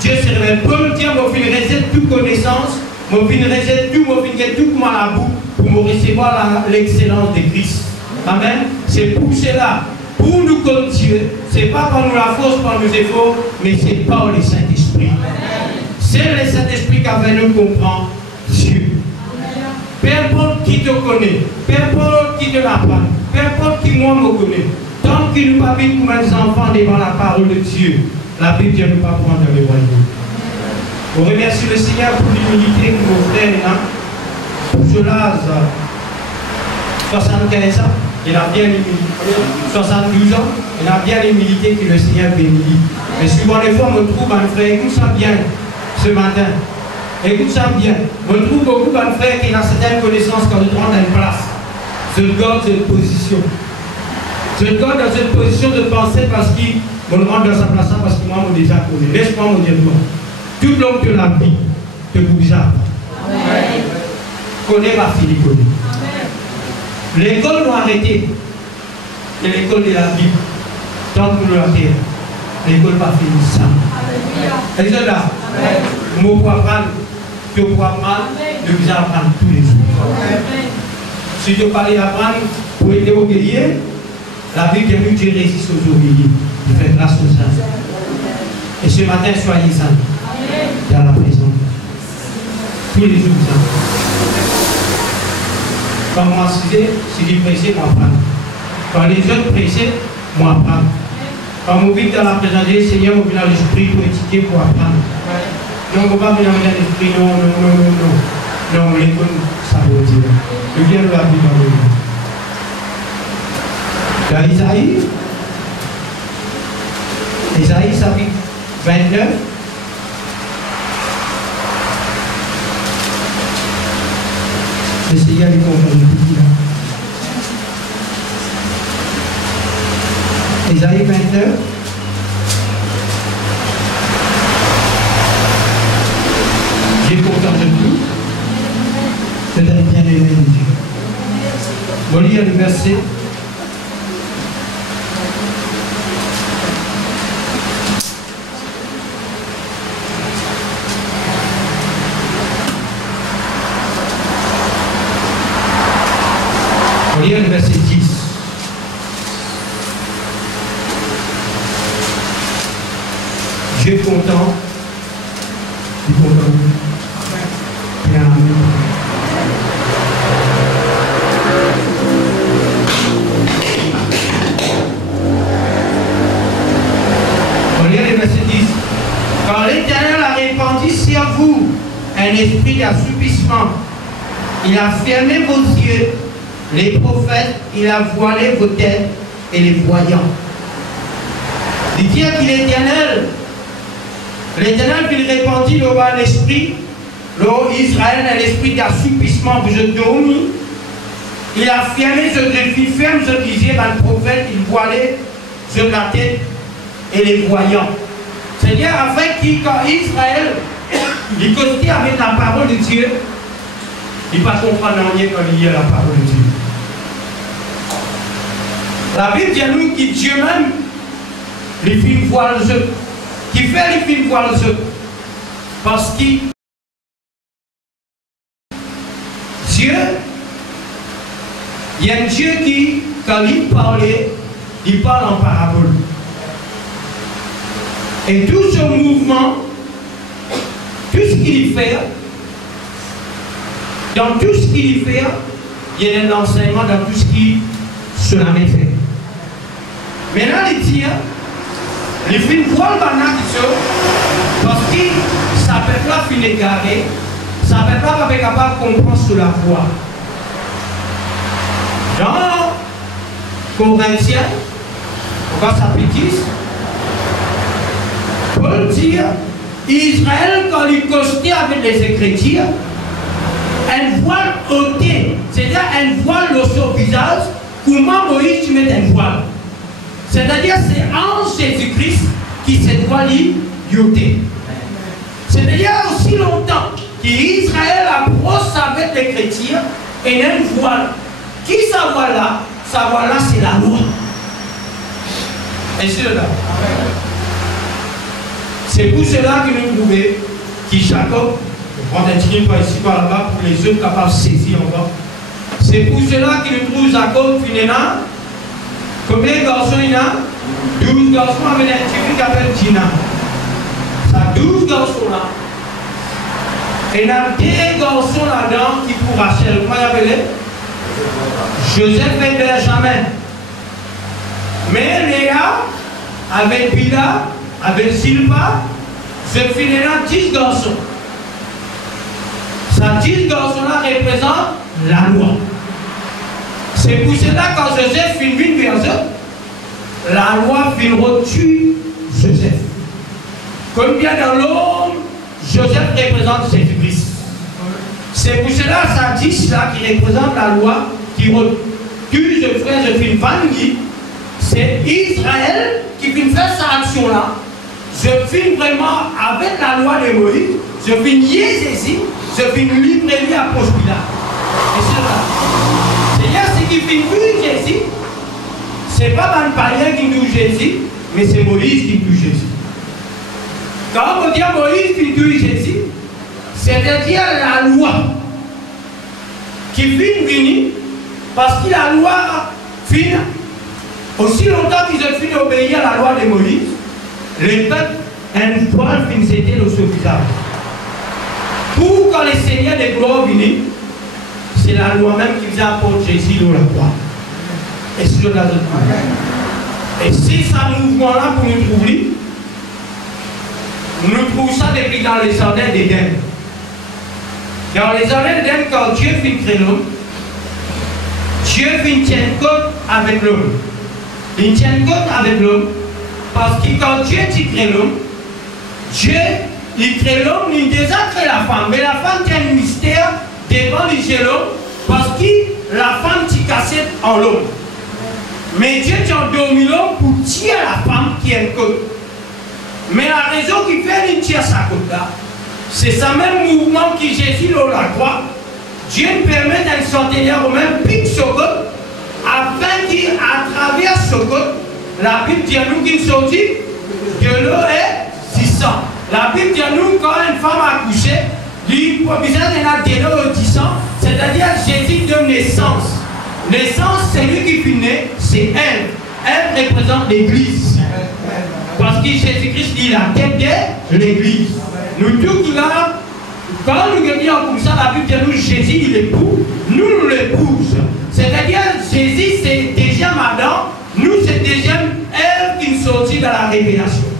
Dieu se révèle. Paul dit, mon fils réserve toute connaissance. Mon fin réserve tout, mon fin tout comme à la boue pour me recevoir l'excellence de Christ. Amen. C'est pour cela, pour nous comme Dieu, ce n'est pas par nous la force, par nos efforts, mais c'est par le Saint-Esprit. C'est le Saint-Esprit qui a fait nous comprendre Dieu. Peu importe qui te connaît, peu importe qui te l'apprend, peu importe qui moi me connaît, tant qu'il nous pas vu comme des enfants devant la parole de Dieu, la Bible ne nous pas prendre dans le royaume. On remercie le Seigneur pour l'humilité que nos frères et là. Pour cela, 75 ans, il a bien l'humilité. 72 ans, il a bien l'humilité que le Seigneur bénit. Mais souvent les fois, on me trouve un frère, écoute ça bien ce matin. Écoute ça bien. On trouve beaucoup de frères qui ont certaines connaissances quand ils rentrent dans une place. Je garde cette position. Je garde dans cette position de penser parce qu'il me rentre dans sa place parce que moi, je déjà connu. Laisse-moi me dire moi. Tout l'homme de la vie te bougea. Connais ma fille, connais. L'école nous a arrêté. C'est l'école de la vie. Tant que nous la terre. L'école va finir ça. Et c'est là. Moi, pour apprendre, je peux apprendre, je vais apprendre tous les jours. Si je parlais d'apprendre pour aider aux guerriers, la Bible dit que Dieu résiste aux guerriers. Il fait grâce aux saints. Et ce matin, soyez saints. Dans la présence. Tous les jours, saints. Quand moi, si je pressé, moi, apprendre. Quand les autres pressés, moi, apprendre. Quand on vit dans la présence du Seigneur, on vient dans l'esprit pour étudier, pour apprendre. Non, on ne va pas venir dans l'esprit, non. Non, l'école, ça veut dire. Je viens de la vie dans le monde. Dans Isaïe, chapitre 29. Le Seigneur est content de Isaïe 29. J'ai content de tout. C'est un bien-aimé de Dieu. On lit le verset. On lit le verset 10. Dieu est content. Il est content. Bien, amen. On lit le verset 10. Quand l'Éternel a répandu sur vous un esprit d'assoupissement, il a fermé vos yeux, les prophètes, il a voilé vos têtes et les voyants. Il dit qu'il est l'Éternel. L'Éternel qui répandit le bas l'esprit, Israël a l'esprit d'assoupissement pour je dormi. Il a fermé ce défi, ferme ce disait dans le prophète, il voilait sur la tête et les voyants. C'est-à-dire, afin qu'il, quand Israël, il costait avec la parole de Dieu, il ne va pas comprendre rien quand il y a la parole de Dieu. La Bible dit à nous que Dieu même, les films voient le jeu. Qui fait les films voir le jeu. Parce que Dieu, il y a un Dieu qui, quand il parlait, il parle en parabole. Et tout ce mouvement, tout ce qu'il fait, dans tout ce qu'il fait, il y a un enseignement dans tout ce qu'il se l'avait fait. Maintenant, il dit, les films voient le banal parce que ça ne peut pas finir égaré, ça ne peut pas être capable de comprendre sur la voie. Dans Corinthiens, au chapitre 10, Paul dit Israël, quand il costait avec les Écritures, un voile ôté, c'est-à-dire un voile sur son visage, comment Moïse met un voile. C'est-à-dire c'est en Jésus-Christ qui s'est voilé ôté. C'est-à-dire aussi longtemps qu'Israël a brossé avec les chrétiens et un voile. Qui ça voile là? Ça voile là, c'est la loi. Et c'est là. C'est pour cela que nous trouvons que Jacob, on prend un petit peu ici par là-bas pour les autres capables de saisir en bas. C'est pour cela que nous trouvons Jacob finalement. Combien de garçons il y a? 12 garçons avec un petit qui s'appelle Dina. Ça 12 garçons là. Et il y a 2 garçons là-dedans qui pour Rachel. Comment il appelait? Joseph et Benjamin. Mais Léa, avec Bila, avec Silva, je finis là 10 garçons. Ces 10 garçons-là représentent la loi. C'est pour cela quand Joseph finit une personne, la loi finira tuer Joseph. Comme bien dans l'homme, Joseph représente Jésus-Christ. C'est pour cela ça dit là qui représente la loi, qui tue je frère, je finis famille. C'est Israël qui vient faire cette action-là. Je finis vraiment avec la loi de Moïse, je finis Jésus, je finis livrer lui à Ponce Pilate. Et c'est là. Seigneur, ce qui finit Jésus, c'est pas un païen qui tue Jésus, mais c'est Moïse qui tue Jésus. Quand on dit Moïse qui tue Jésus, c'est-à-dire la loi qui finit venir, parce que la loi finit, aussi longtemps qu'ils ont fini d'obéir à la loi de Moïse, les peuples, une fois, c'était le suffisant. Pour quand le Seigneur de gloire venait, c'est la loi même qui faisait apporter Jésus dans la croix. Et c'est la Et si ce mouvement-là pour nous trouver, nous trouvons ça depuis dans les jardins d'Éden. Dans les jardins d'Éden, quand Dieu finit créer l'homme, Dieu finit tenir compte avec l'homme. Il tient compte avec l'homme, parce que quand Dieu crée l'homme, Dieu il crée l'homme, il déjà crée la femme. Mais la femme tient un mystère devant l'homme, parce que la femme t'y cassette en l'homme. Mais Dieu t'a dormi l'homme pour tirer la femme qui est un côte. Mais la raison qui fait qu'il tire sa côte là, c'est ce même mouvement qui Jésus dans la croix. Dieu nous permet d'un centenaire romain pique ce côte, afin qu'à travers ce côte, la Bible dit à nous qu'il sortit que l'eau est 600. La Bible dit à nous quand une femme a accouché, il faut besoin de l'eau 10 ans, c'est-à-dire Jésus donne naissance. Naissance, c'est lui qui finit né, c'est elle. Elle représente l'Église. Parce que Jésus-Christ dit la tête de l'Église. Nous tous là, quand nous gagnons comme ça, la Bible dit à nous Jésus il épouse, nous l'épouse. C'est-à-dire Jésus c'est déjà Adam, nous c'est déjà elle qui nous sortit dans la révélation.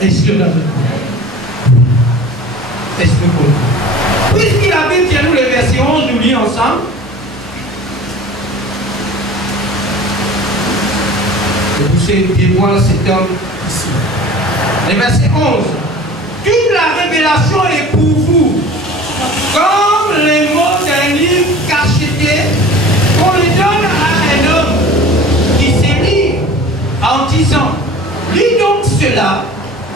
Est-ce que puisque la Bible dit à nous le verset 11, nous lisons ensemble. Vous savez voir cet homme ici. Le verset 11. Toute la révélation est pour vous. Comme les mots d'un livre cacheté qu'on le donne à un homme qui sait lire en disant lis donc cela.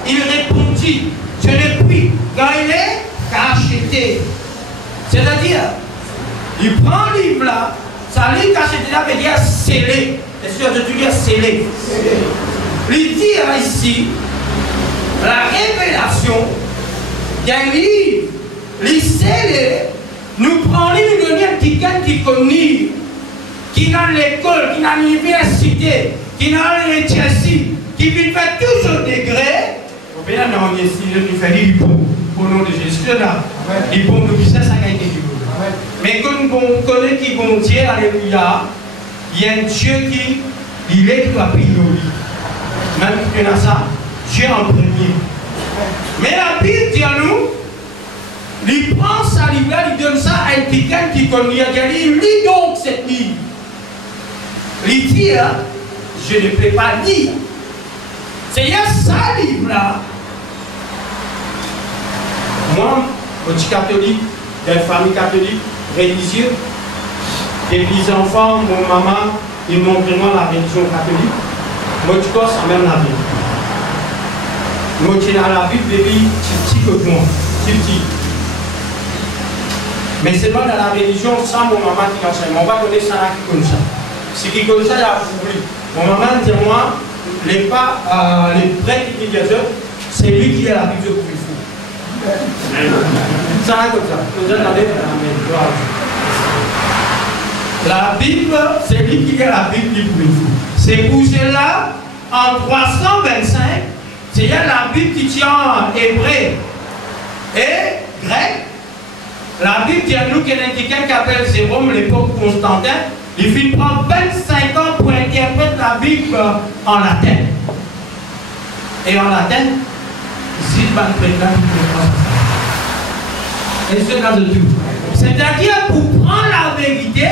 Il répondit je l'ai pris quand il est cacheté. C'est-à-dire, il prend le livre là, ça livre cacheté là veut dire scellé. Est-ce que tu dis scellé? Il dit ici la révélation d'un livre, les scellés, nous prenons quelqu'un qui connaît, qui est dans l'école, qui est dans l'université, qui est dans les Chelsea, qui vient faire tout ce degré. On peut non, il fait du bon au nom de Jésus là. Il bon nous ça a été du bon. Mais comme on connaît qui bon Dieu, alléluia, il y a un Dieu qui il est qui va prier au lit. Même si on a ça, Dieu en premier. Mais la Bible dit à nous, il prend sa livre, il donne ça à quelqu'un qui connaît, il lit donc cette livre. Il dit, je ne peux pas lire. C'est-à-dire, ça livre là. Moi, petit catholique, d'une famille catholique, religieuse, des enfants, mon maman, ils m'ont vraiment la religion catholique. Moi, je pense à même la Bible. Moi, je suis dans la Bible depuis petit que moi, petit. Mais c'est pas dans la religion sans mon maman qui enseigne. On va donner ça là qui comme ça. Ce qui comme ça, il y a voulu. Mon maman dit moi, les prêtres qui disent c'est lui qui est la Bible pour il faut. Ça là comme ça. Nous allons aller dans la main. La Bible, c'est lui qui est la Bible du faut. C'est pour cela, en 325, c'est la Bible qui tient en hébreu et grec. La Bible dit à nous qu'il y a quelqu'un qui appelle Jérôme, l'époque Constantin, il finit prendre 25 ans pour interpréter la Bible en latin. Et en latin, va nous préparer pour et ce cas de tout. C'est-à-dire pour prendre la vérité,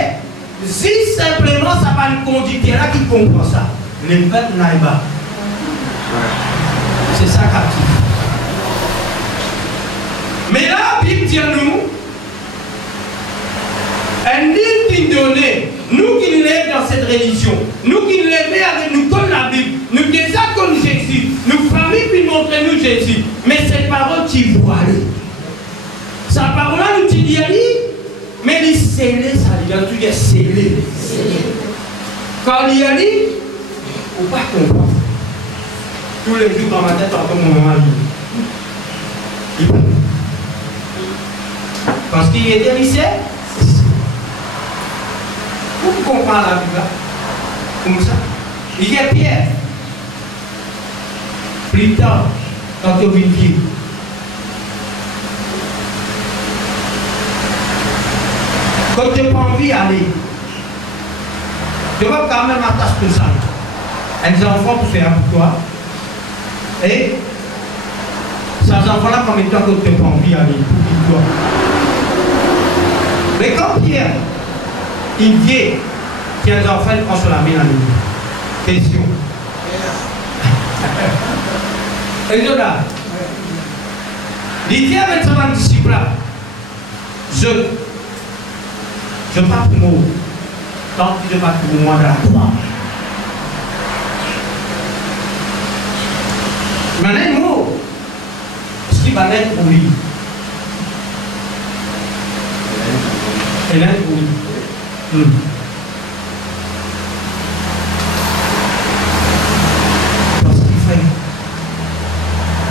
si simplement ça va nous conduire là qui comprend ça. Les peuples n'aillent pas. C'est ça captif. Mais là, la Bible dit à nous, un livre qui donnait, nous qui nous lèvons dans cette religion, nous qui nous lèvons avec nous comme la Bible, nous déjà comme Jésus, nous familles qui montrent nous Jésus, mais cette parole qui voilée. Sa parole nous dit, mais il est scellé, ça dit, tout est scellé. Quand il y a dit, il ne faut pas comprendre. Tous les jours dans ma tête, encore mon maman il parle. Parce qu'il était lycée. Vous comprenez la Bible là? Comme ça. Il y a Pierre. Plus tard, quand tu vis vivre. Quand tu n'as pas envie d'aller, tu vas quand même attacher tout ça. Un enfant pour faire pour toi. Et ces enfants-là, comme toi, que tu n'as pas envie d'aller pour toi. Mais quand Pierre, il vient, qu'il y a un enfant, il prend sur la main à lui. Question. Et là, il dit avec son disciple là, je pars pour moi. Tant que je pars pour moi de la croix. Maintenant, moi, ce qui va être pour lui. Elle est pour lui. Parce qu'il fait,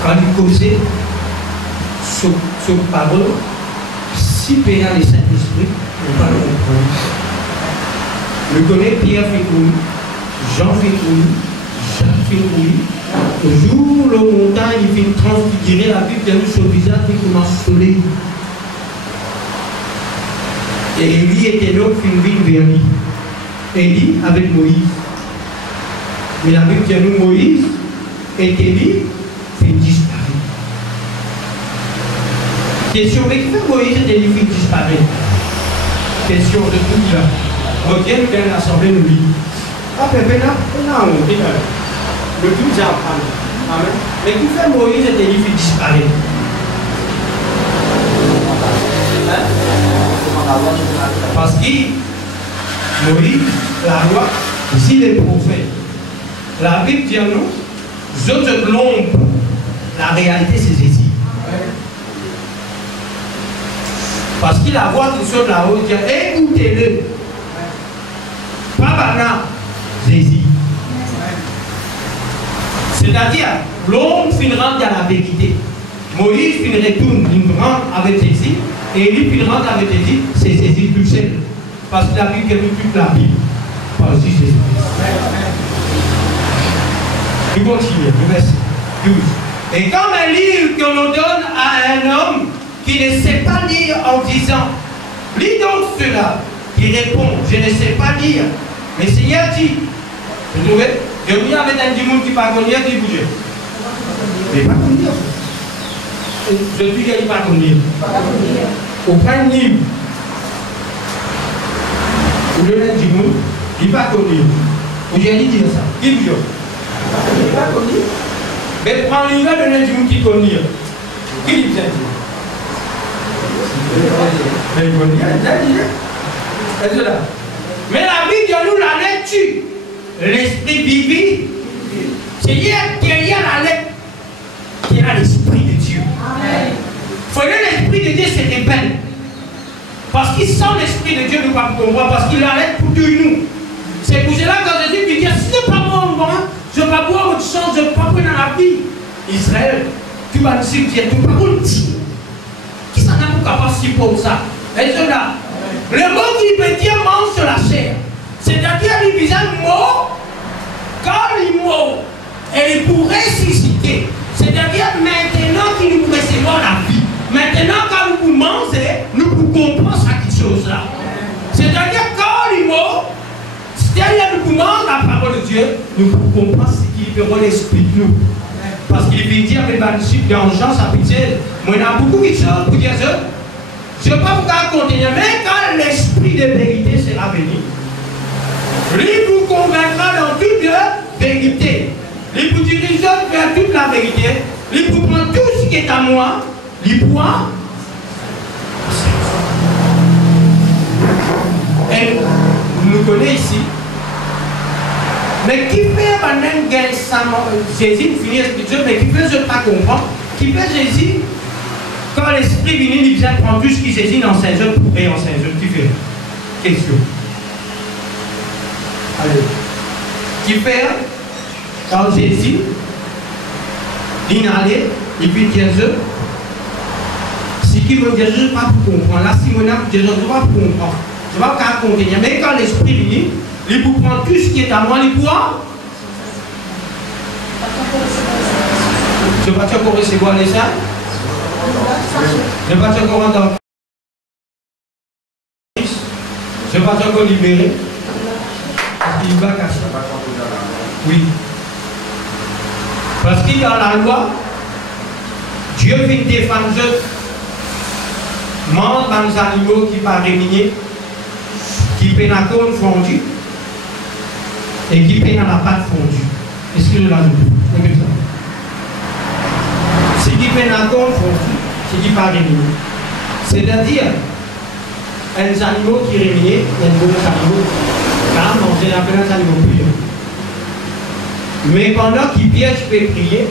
quand il causait sur parole, si Pierre les Saint-Esprit, on ne va pas le comprendre. Je connais Pierre fait pour lui, Jean fait pour lui, Jacques fait pour lui. Au jour où le montagne il fait transfigurer la Bible de son visage qui commence à soleil. Et Élie était donc une ville vers lui. Élie avec Moïse. Mais la Bible dit nous Moïse et Élie fait disparaître. Question, mais qui fait Moïse et Élie fait disparaître? Question de tout là. Retiens bien l'assemblée nous dit. Ah, mais là, le tout j'ai appris. Amen. Mais qui fait Moïse et Élie fait disparaître? Parce que Moïse, la loi, ici les prophètes, la Bible dit à nous, je te l'ombre, la réalité c'est Jésus. Parce que la voix qui sort là-haut dit, écoutez-le. Pas maintenant, Jésus. C'est-à-dire, l'homme finira dans la vérité. Moïse finirait tout, il rentre avec Jésus. Et lui, il rentre avec Jésus, c'est Jésus tout seul. Parce que la Bible est toute la Bible. Par Jésus. Il continue, le verset 12. Et comme un livre que l'on donne à un homme qui ne sait pas lire en disant, lis donc cela, qui répond, je ne sais pas lire. Mais Seigneur dit, vous trouvez, je viens avec un démon qui ne parle pas lire, qui bouge. Mais pas comme lire. Je dis qu'il pas comme lire. Aucun livre. Ou le lait du monde, il n'est pas comme lire. Ou j'ai dit dire ça. Qui bouge. Il n'est pas comme lire. Mais prends le livre de lait du monde qui connaît lire. Qui dit ça? Mais il connaît lire. Mais la Bible dit nous la lecture. L'esprit vivant. C'est hier qu'il y a la lettre. Qui est l'esprit de Dieu. Amen. Faut que l'esprit de Dieu se répète. Parce qu'il sent l'esprit de Dieu, nous ne pouvons pas comprendre. Parce qu'il arrête pour tous nous. C'est pour cela que Jésus dit, si je ne pas boire au vin, je ne vais pas boire autre chose, je ne vais pas boire dans la vie. Israël, tu vas nous dire, tu ne vas pas boire. Qui s'en a pour capacité pour ça? Et cela, le mot qui peut dire mange sur la chair. C'est-à-dire, il visage mort, quand il mort, et il pourrait ressusciter. C'est-à-dire maintenant que nous recevons la vie, maintenant quand nous mangez, nous comprenons cette chose-là. C'est-à-dire quand nous mourons, c'est-à-dire nous comprenons la parole de Dieu, nous comprenons ce qu'il veut l'esprit de nous. Parce qu'il vient dire avec le disciple dans Jean chapitre 16, moi, il y a beaucoup de choses pour dire ça. Je ne peux pas vous raconter, mais quand l'esprit de vérité sera venu, lui vous convaincra dans toute la vérité. Il vous dirigera vers toute la vérité. Il vous prend tout ce qui est à moi. Il prend. Et nous connaissons ici. Mais qui fait maintenant Jésus finit Dieu, mais qui fait je ne pas comprendre, qui fait Jésus, quand l'esprit vient, il vient prendre tout ce qui Jésus dans Saint-Jean pour créer en Saint-Jean. Qui fait? Question. Allez. Qui fait quand Jésus, il allait, il peut dire je, si qui veut dire je ne pas pour comprendre, là, si on a dire je ne pas pour comprendre, je ne vais pas raconter, mais quand l'esprit vient, il vous prend tout ce qui est à moi, il pourra. Je ne vais pas encore recevoir les saints. Je ne vais pas encore entendre. Je ne vais pas encore libérer. Parce qu'il va cacher. Oui. Parce que dans la loi, Dieu vient défendre mange dans les animaux qui ne sont pas réminés, qui peuvent la cône fondue et qui peuvent la pâte fondue. Est-ce que je l'ai dit? Ce qui peuvent la cône fondue, ce qui ne sont pas réminés. C'est-à-dire, les animaux qui sont réminés, les animaux, car manger les animaux purs. Mais pendant qu'il piège, je peux prier.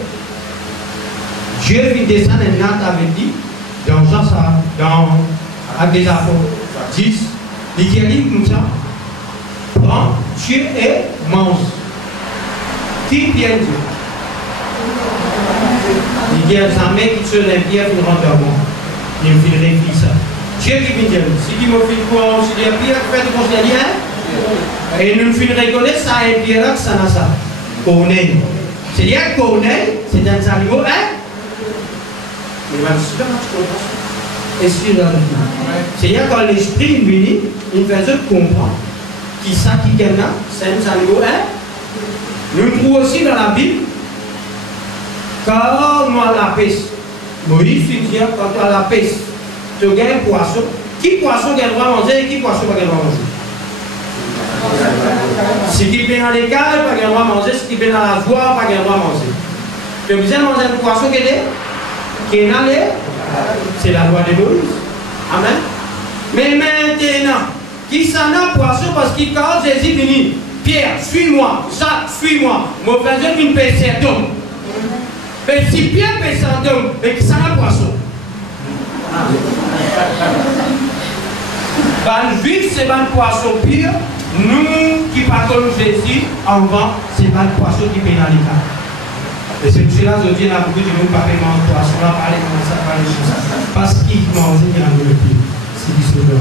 Dieu vient descendre et Nat avait dit, dans Jean, dans Actes des Apôtres 10, il dit comme ça, prends, tue et mange. Qui vient Dieu? Il dit, jamais qui tue les pierres, il rentre dans moi. Il me filerait ça. Dieu qui vient dire, si tu me files quoi, si les pierres, faites du conseil, et nous me filerait connaître ça, et pierre, ça n'a ça. Corneille. C'est-à-dire que corneille, c'est un animal, hein? Mais même si tu comprends. C'est-à-dire quand l'esprit vient, il fait comprendre qui ça qui gagne, c'est un animal, hein? Nous trouvons aussi dans la Bible, quand moi la pêche, Moïse dit quand tu as la pêche, tu gagnes un poisson. Qui poisson gagne le droit à manger et qui poisson va gagner le droit à manger? Ce qui vient dans l'écart, pas gagner le droit à manger. Ce qui vient dans la voie, pas gagner le droit à manger. Tu as besoin de manger un poisson qui est dans les. C'est la loi de Moïse. Amen. Mais maintenant, qui s'en a poisson parce qu'il quand Jésus venu, Pierre, suis-moi, Jacques, suis-moi, mon frère, je ne paie cet homme. Mais si Pierre paie cet homme, mais qui s'en a poisson? Le juif, c'est un poisson pur. Nous qui parlons de Jésus, en vent, c'est un poisson qui paie dans les cas. Et c'est pour cela que je dis à beaucoup de gens qui parlent de poisson, on va parler comme ça, parler de ça. Parce qu'ils mangent dans le pied. C'est du sauveur.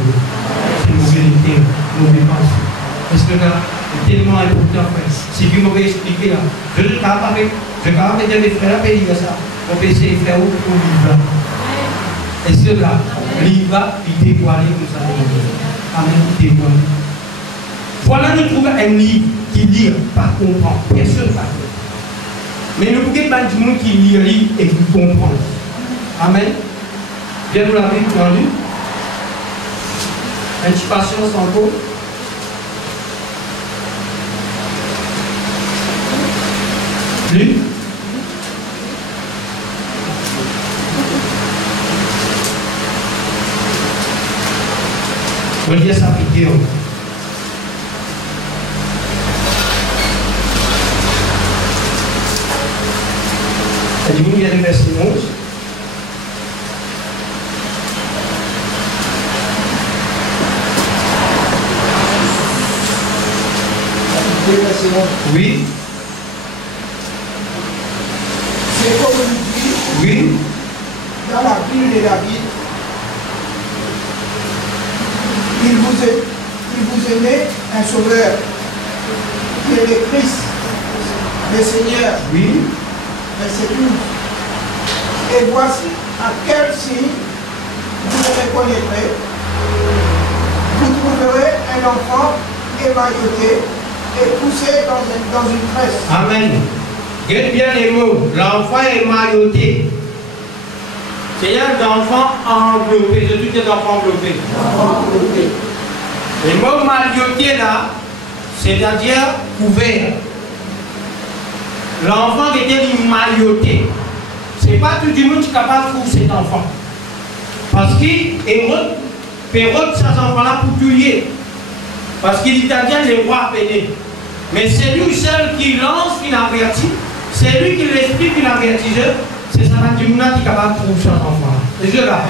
C'est une vérité, mauvais pensée. Parce que là, c'est tellement important, frère. Si vous m'avez expliqué là, je ne vais pas dire les frères, mais il y a ça. On peut essayer de faire où pour vivre. Et cela, il va dévoiler comme ça. Amen, dévoiler. Voilà, nous trouvons un livre qui lit, pas comprendre. Personne ne va faire. Mais nous pouvons pas du monde qui lit et qui comprend. Amen. Bien, vous l'avez entendu. Un petit patience encore. Lui. On va dire sa vidéo. Et vous, il y a le verset 11. Oui. C'est comme il dit Oui. dans la Bible de David, il vous est né un sauveur, qui est le Christ, le Seigneur. Oui. Verset 12. Et voici à quel signe vous le reconnaîtrez. Vous trouverez un enfant émailloté et poussé dans une tresse. Amen. Regarde bien les mots. L'enfant est mailloté. C'est-à-dire l'enfant enveloppé. C'est tout est enfant enveloppé. Le mot mailloté là, c'est-à-dire couvert. L'enfant qui était mailloté. Ce n'est pas tout le monde qui est capable de trouver cet enfant. Parce qu'il Hérode ces enfants-là pour tuer. Parce qu'il est bien les rois pénés. Mais c'est lui seul qui lance, qui l'avertit. C'est lui qui l'explique, qui l'avertit. C'est ça qui est capable de trouver cet enfant-là. Et je là.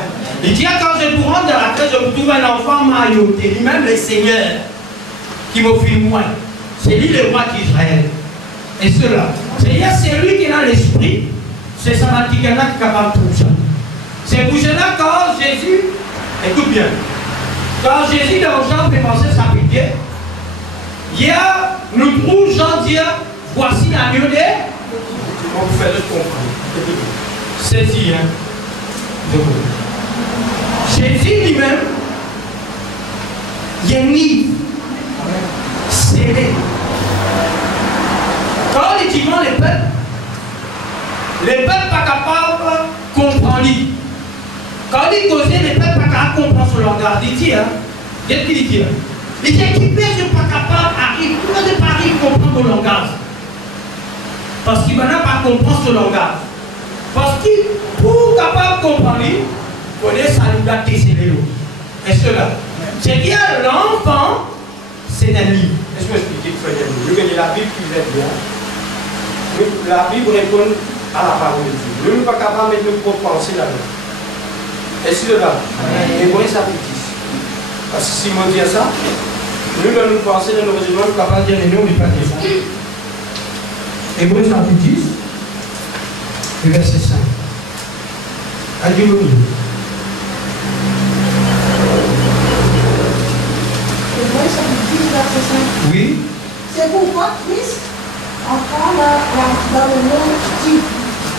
Il dit quand je vous rentre dans la crèche, je vous trouve un enfant mailloté. Lui-même le Seigneur qui me fait moi. C'est lui le roi d'Israël. Et cela. C'est lui qui a l'esprit. C'est ça qui est capable de trouver ça. C'est pour cela quand Jésus, écoute bien, quand Jésus dans Jean fait penser sa pitié, il y a, nous trouvons Jean dire, voici l'agneau de... On vous fait le comprendre. Saisis, hein. Jésus lui-même, il est mis, scellé. Quand il dit les peuples pas capables de comprendre. Quand il causait, les peuples pas capables de comprendre son langage. Il dit, hein, qu'est-ce qu'il dit? Il dit, qui peut ne pas capable de comprendre mon langage? Parce qu'il ne va pas comprendre son langage. Parce que pour capable de comprendre, il connaît ça, il doit déceler l'eau. Est-ce que là? C'est-à-dire, l'enfant, c'est un livre. Est-ce que je peux expliquer frère? Je vais dire la Bible qui vous aide bien. La Bible répond à la parole de Dieu. Nous ne sommes pas capables de mettre notre propre pensée là-dedans. Est-ce que là? Et vous voyez ça petit. Parce que si on dit ça, nous dans nos pensées, dans nos raisonnements, nous sommes capables de dire non, mais pas de ça. Hébreux chapitre 10, le verset 5. Alléluia. Hébreux chapitre 10, verset 5. Oui. C'est pourquoi Christ, entrant dans le monde, dit,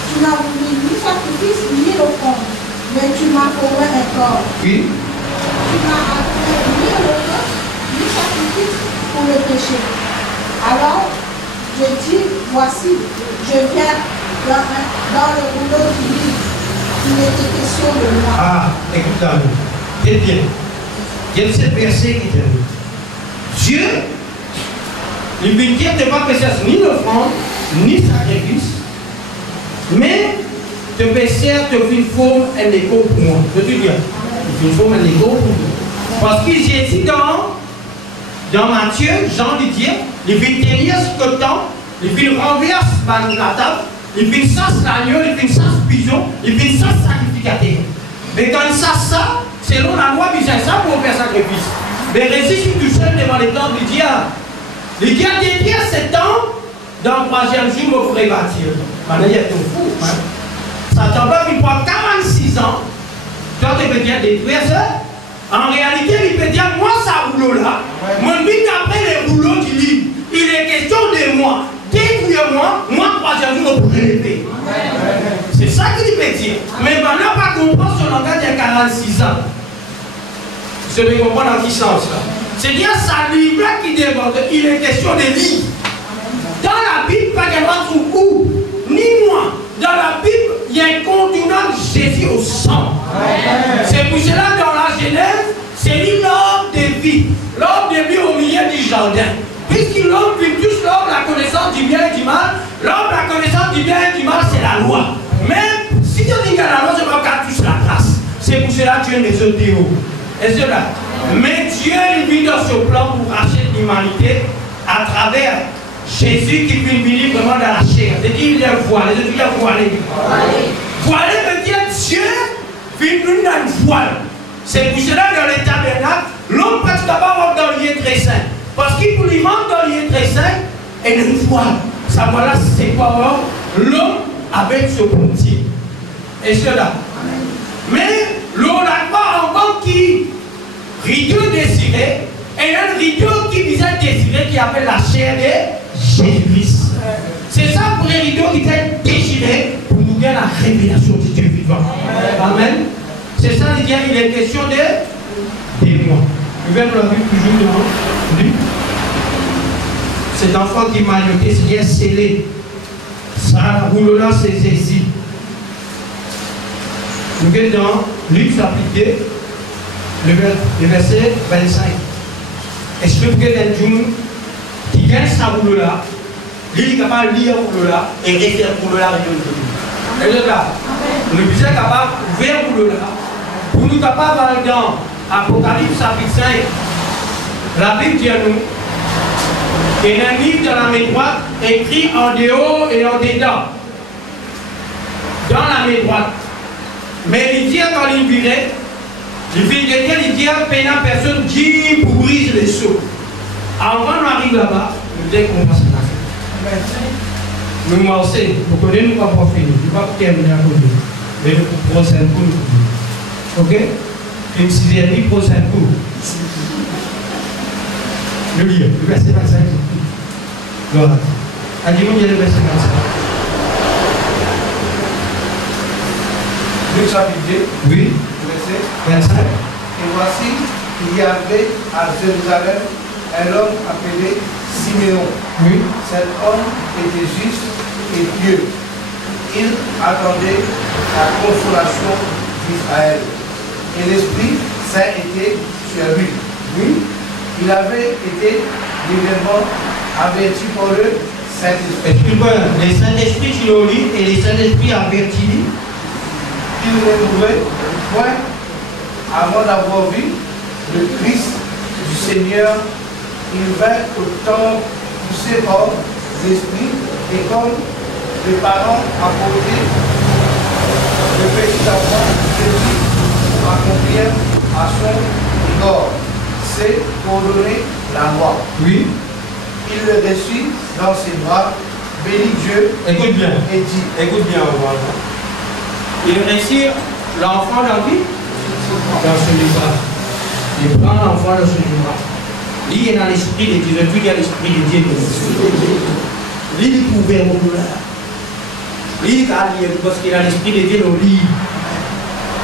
tu n'as voulu ni sacrifice ni offrande, mais tu m'as formé un corps. Oui. Tu m'as appelé ni holocauste ni sacrifice pour le péché. Alors, je dis, voici, je viens dans le rouleau du livre. Il était question de moi. Ah, écoute-moi. Très bien. Il y a ce verset qui dit Dieu, il veut dire de ne pas pécher ni l'offrande, ni sacrifice, mais de pécher de une forme un écho pour moi. Je te dis, une forme un écho pour moi. Parce que Jésus dans Matthieu, Jean lui dit, il veut tenir ce temps, il veut renverser la table, il veut chasse l'agneau, il veut chasse pigeon, il veut chasse sacrificateur. Mais quand il chasse ça, selon la loi, il chasse ça pour faire sacrifice. Mais résiste tout seul devant les temps, il dit, détruire ce temps, dans le troisième jour, vous pourrez bâtir. Maintenant, il y a tout fou. Hein? Ça t'en va, il prend 46 ans, toi, tu peux dire détruire ça. En réalité, il peut dire, moi, ça rouleau là, mon but après les rouleaux du livre, il est question de moi. Détruire-moi, moi, troisième jour, vous pourrez l'épée. C'est ça qu'il peut dire. Mais maintenant, pas comprendre son langage il y a 46 ans. Je ne comprends pas dans quel sens là. C'est-à-dire, ça livre là qui déborde, il est question de livre. Dans la Bible, pas qu'elle va trouver où, ni moi. Dans la Bible, il y a un contenant de Jésus au sang. C'est pour cela, dans la Genèse, c'est dit l'homme de vie. L'homme de vie au milieu du jardin. Puisque l'homme vit tous l'homme, la connaissance du bien et du mal. L'homme, la connaissance du bien et du mal, c'est la loi. Même si tu dis que la loi, c'est pas qu'à tous la grâce. C'est pour cela que tu es les autres héros. Et cela. Mais Dieu, il vit dans ce plan pour racheter l'humanité à travers Jésus qui peut venir vraiment dans la chair. C'est-à-dire, il est voilé. C'est-à-dire, il est voilé. Voilé veut dire Dieu vit nous dans une voile. C'est pour cela dans les tabernacles, l'homme peut d'abord dans le lieu très saint. Parce qu'il pour lui rentrer dans le lieu très saint, et une voile. Ça voilà, c'est quoi l'homme avec ce pontier. Et cela. Mais l'on n'a pas encore qui rideau désiré, et un rideau qui visait désiré qui appelle la chair de Jésus-Christ. C'est ça pour les rideaux qui étaient déchirés pour nous donner la révélation de Dieu vivant. Amen. C'est ça, il est question de moi. Je vais le vivre toujours devant lui. Cet enfant qui m'a noté, c'est bien scellé. Ça, rouleau-là, c'est Jésus. Nous sommes dans Luc chapitre 2, le verset 25. Est-ce que vous avez un jour qui gagne sa rouleau-là, lui, il est capable de lire rouleau-là et référer rouleau-là avec nous. Et là, nous sommes capables d'ouvrir rouleau-là pour nous capables dans Apocalypse chapitre 5. La Bible dit à nous, il y a un livre dans la main droite écrit en dehors et en dedans. Dans la main droite. Mais il dit quand il virait, il dit à personne qui brise les seaux. Avant d'arriver là-bas, nous disons qu'on va se passer. Nous marchons, nous connaissons nous pas pour finir, nous ne pouvons pas terminer à côté. Mais nous prochain coup. Ok? Une sixième prochain coup. Le livre, le verset 25. Voilà. Dis-moi, il y a le verset 25. Luc chapitre 2, Oui. verset 25. Et voici, il y avait à Jérusalem un homme appelé Siméon. Oui. Cet homme était juste et pieux. Il attendait la consolation d'Israël. Et l'Esprit Saint était sur lui. Oui. Il avait été régulièrement averti par le Saint-Esprit. Excuse-moi, les Saint-Esprit qui l'ont lu et les Saint-Esprit avertis. Il ne pouvait point, avant d'avoir vu le Christ du Seigneur, il vint au temple poussé par l'Esprit, et comme les parents apportaient le petit enfant Jésus accomplirent à son égard, c'est pour donner la loi. Oui. Il le reçut dans ses bras, bénit Dieu, Écoute bien. et dit, Écoute bien, voilà. Il réussit l'enfant dans qui? Dans ce livre. Il prend l'enfant dans ce livre. Il est dans l'esprit de Dieu. Tout est l'esprit de Dieu. Il pouvait mourir là. Il a lié parce qu'il a l'esprit de Dieu au lit.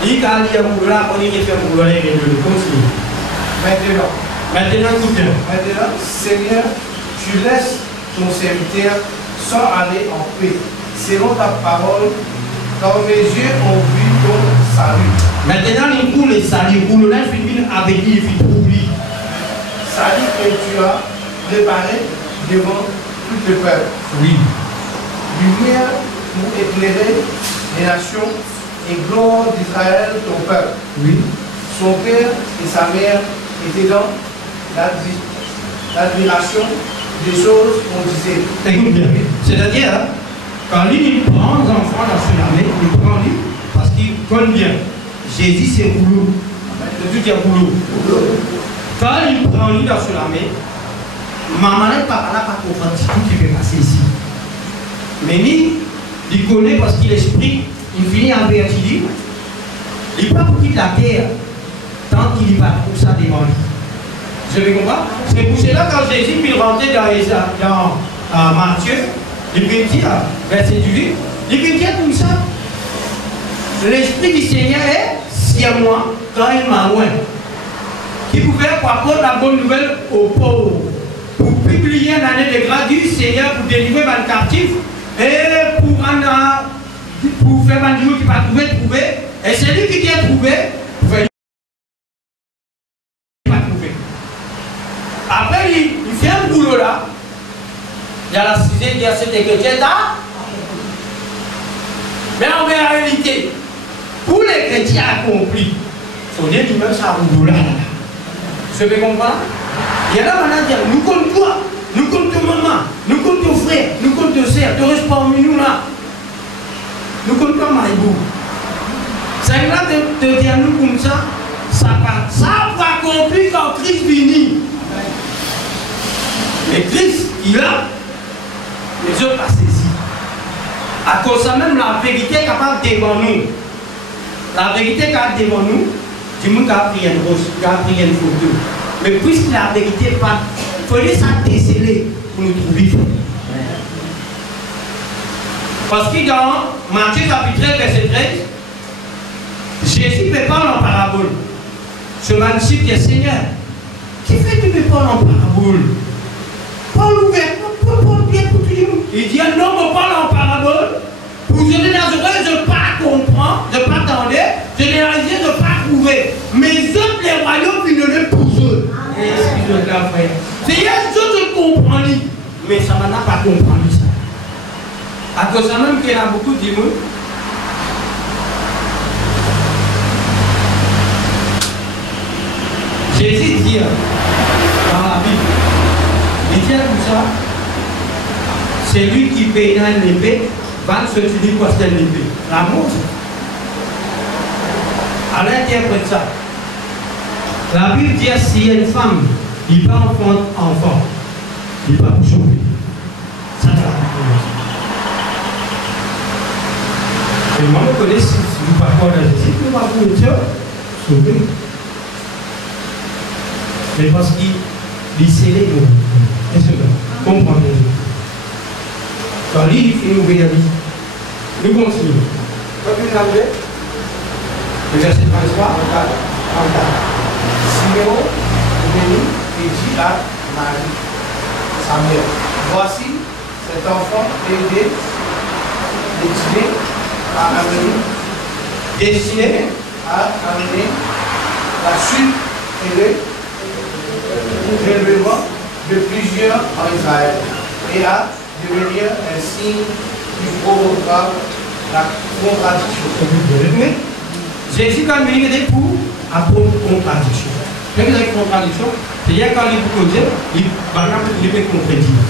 Il a lié mourir là pour lui faire mourir et le continue. Maintenant, écoute bien. Maintenant, Seigneur, tu laisses ton serviteur sans aller en paix, selon ta parole, car mes yeux ont vu ton salut. Maintenant, il coule le salut. Pour le lèvre, il vient avec lui, il vient pour lui. Salut que tu as préparé devant tout le peuple. Oui. Lumière pour éclairer les nations et gloire d'Israël, ton peuple. Oui. Son père et sa mère étaient dans l'admiration des choses qu'on disait. Écoute bien. C'est-à-dire, quand lui, il prend les enfants dans son armée, il prend lui, parce qu'il connaît bien. Jésus, c'est rouleau. Le tout est rouleau. Quand il prend lui dans son armée, maman et papa n'a pas compris tout qui peut passer ici. Mais lui, il connaît parce qu'il est esprit, il finit en vertu. Il n'est pas pour quitter la terre tant qu'il va pour ça devant lui. Vous avez compris? C'est pour cela quand Jésus il rentrait dans Matthieu, il veut dire, verset 18, il veut dire comme ça. L'Esprit du Seigneur est sur moi quand il m'a loin. Qui pouvait apporter la bonne nouvelle aux pauvres, pour publier une année de grâce du Seigneur, pour délivrer les captifs et pour faire un jour qui va trouver. Et c'est lui qui a trouvé, après, il fait un boulot là. Il y a la sixième, il y a cette chrétienne là. Mais en réalité, pour les chrétiens accomplis, il faut dire que même ça un boulot là. Vous avez compris? Il y a là maintenant dire, nous comptons toi, nous comptons maman, nous comptons frère, nous comptons sœur, tu restes parmi nous là. Nous comptons Maïbou. C'est là de dire nous comme ça, ça va accomplir quand Christ finit. Mais Christ, il a, les autres pas saisi. À cause de ça même, la vérité est capable devant nous. La vérité est capable devant nous, du monde qui a pris une rose, qui a pris une photo. Mais puisque la vérité n'est pas, il faut laisser ça déceler pour nous trouver. Parce que dans Matthieu chapitre 13, verset 13, Jésus me parle en parabole. Ce magnifique est Seigneur. Qui fait que tu me parles en parabole? Parle ouvertement Il dit un homme parle en parabole. Pour je n'ai pas comprendre, je pas attendre, je n'ai réalisé de pas trouver. Mais autres, les royaumes, ils ne les poussent. Excusez-moi, frère. C'est il y a d'autres qui comprennent, mais ça m'a pas compris ça. À cause de ça même qu'il y a beaucoup de mots. Jésus dit dans la Bible, il dit tout ça, c'est lui qui paye dans l'épée, va se dire quoi c'est l'épée. L'amour. À l'intérieur de ça, la Bible dit si une femme, il va enfant, il va pour sauver. Ça va. Et moi, je connais si vous parlez de Jésus, vous va pour sauver. Mais parce qu'il scellait nous. Est-ce que vous comprenez? Quand il finit d'ouvrir la vie, nous continuons. Quand vous avez le verset 33, regarde. Siméon bénit et dit à Marie, sa mère, voici cet enfant élevé, destiné à amener la chute et le relèvement de plusieurs en Israël et à devenir un signe qui provoquera la contradiction. Jésus, quand il est pour apprendre contradiction. Quand il y a une contradiction, c'est-à-dire quand il peut dire, il peut contredire.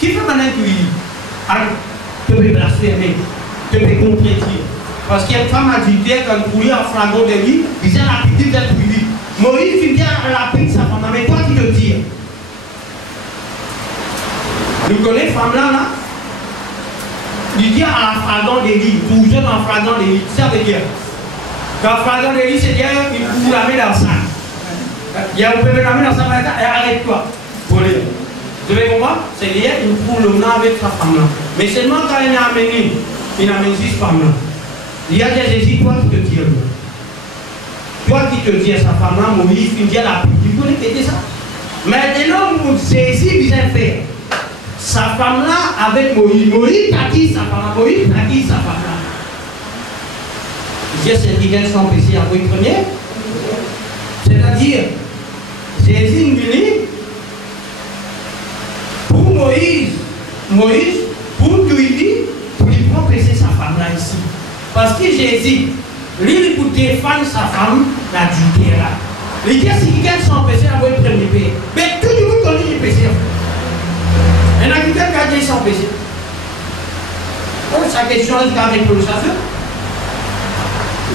Qui fait maintenant qu'il peut blasphémer, peut contredire? Parce qu'il y a une femme adultère quand il courait en flagrant de lui, il disait la petite d'être lui. Moïse, il dit à la petite sa femme, mais toi qui te dis? Vous connaissez cette femme-là, là? Il dit à la flagrant de lui, toujours en flagrant de lui, ça veut dire. Quand flagrant de lui, c'est-à-dire qu'il vous la met dans le sac. Il y a un peu de la main dans sa main et arrête-toi. Vous savez comment? C'est-à-dire qu'il trouve le nom avec sa femme-là. Mais seulement quand il a amené, il amène 6 femmes-là. Il y a des Jésus, toi qui te tires. Toi qui te dis à sa femme-là, Moïse, il dit à la pute. Tu connais qui était ça? Maintenant, Jésus vient faire. Sa femme-là avec Moïse. Moïse a qui sa femme-là? Moïse a qui sa femme-là? Il dit c'est qui vient sans péché à vous premier. C'est-à-dire, Jésus venu pour Moïse, pour lui, pour lui prophétiser sa femme-là ici. Parce que Jésus, lui, pour défendre sa femme, l'adultère là. Il dit si quelqu'un sans péché à vous premier pays. Mais tout le monde connaît le péché. Il y en a quelqu'un qui a dit sans péché. Sa question est avec le chasseur.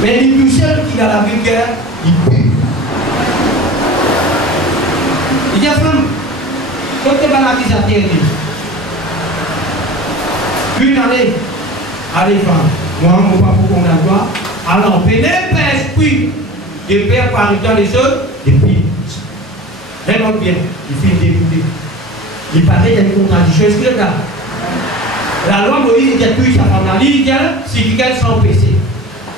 Mais il tout seul qui a la Bible, il pue. Il dit à femme, quand tu vas la visiter, une année, allez, femme, moi, mon papa, pour qu'on a droit, alors, pénètre l'esprit de père par le temps des choses, et puis, vraiment bien, il fait débuter. Il parlait d'une contradiction, est-ce que le gars? La loi Moïse, il dit à tout sa femme, il dit, si quelqu'un sans péché.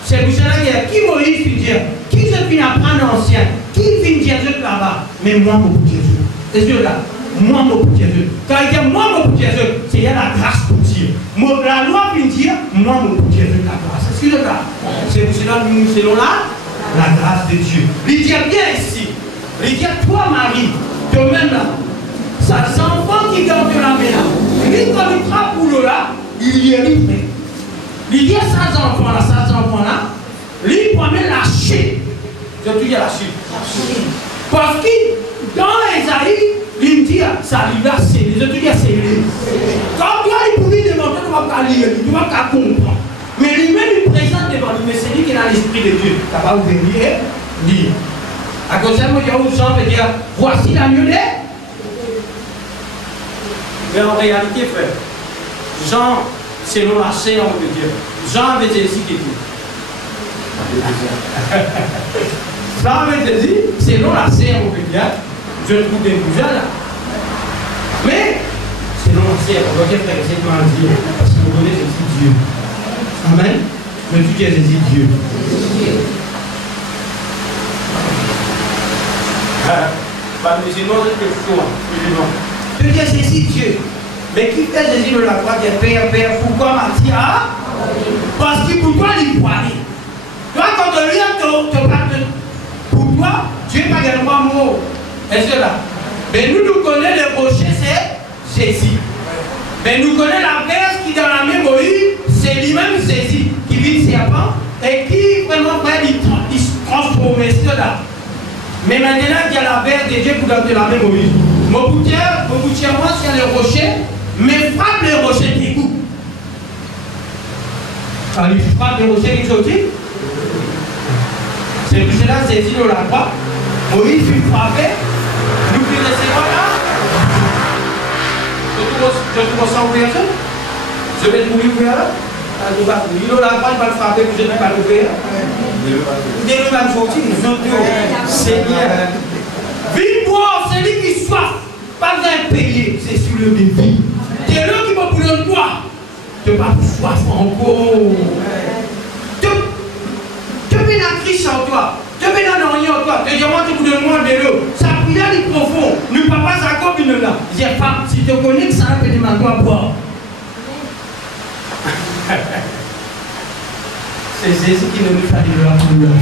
C'est pour cela qu'il y a qui Moïse qui dit, qui se finit à prendre ancien, qui vient Jésus là-bas, mais moi, mon petit Jésus. Est-ce que là, moi, mon petit Jésus. Quand il dit moi, mon petit Jésus, c'est la grâce pour Dieu. La loi vient dire, moi, mon petit Jésus, la grâce. Est-ce que là, c'est pour cela que nous selon la grâce de Dieu. Il dit bien ici, il dit toi, Marie, toi-même là, ça, c'est enfant qui garde la main là, lui, comme il frappe pour le là, il y est libre. Il dit à ces enfants-là, lui, il promet la chute. Je te dis la chute. Parce que dans Isaïe, il dit, ça lui va sceller. Je te dis, c'est lui. Quand toi, il pouvait demander, tu ne vas pas lire, tu ne vas pas comprendre. Mais lui-même, il présente devant lui, mais c'est lui qui a l'esprit de Dieu. Tu vas ouvrir et lire. À cause de ça, il y a où Jean veut dire, voici la mieux. Mais en réalité, frère, Jean, selon la chair, on peut dire. Jean avait Jésus qui dit. Jean avait Jésus, selon la chair, on peut dire. Je ne trouve des bougères là. Mais, selon la chair, on va dire frère, c'est toi un Dieu. Parce que vous connaissez Jésus Dieu. Amen. Mais tu dis Jésus Dieu. Pas de musulmans, c'est question. Tu dis Jésus Dieu. Mais qui fait Jésus de la croix, dit Père, Père, pourquoi m'as-tu ah? Parce que pour toi, il faut aller. Toi, quand tu viens te parle, pour toi, Dieu n'est pas gagné un mot. Est-ce que là? Mais nous connaissons le rocher, c'est Jésus. Mais nous connaissons la verse qui dans la main Moïse, c'est lui-même Jésus, qui vit le serpent et qui vraiment fait il se transforme là. Mais maintenant, il y a la verse de Dieu pour dans la main Moïse. Mon boutière, moi, sur le rocher, mais frappe le rocher des coups. Quand il frappe le rocher qui sortit, c'est pour cela que Jésus de la croix, Moïse fut frappé, nous fut laissé là. Je te ressens ouvrir ça? Je vais te ouvrir là? Il va le frapper, je ne vais pas l'ouvrir. Il va me sortir, Seigneur. Vive-moi, c'est lui qui soif. Pas besoin de payer, c'est sur le défi. C'est lui qui va pour le toi. Tu vas soif encore. Tu veux un Christ en toi. Tu veux un oignon en toi. Tu dis, moi, tu vous donnes moins de l'eau. Sa prière est profonde. Nous, papa, ça comme une là. Je dis, si tu connais que ça, peut demander à boire. C'est Jésus qui nous fait de la couleur.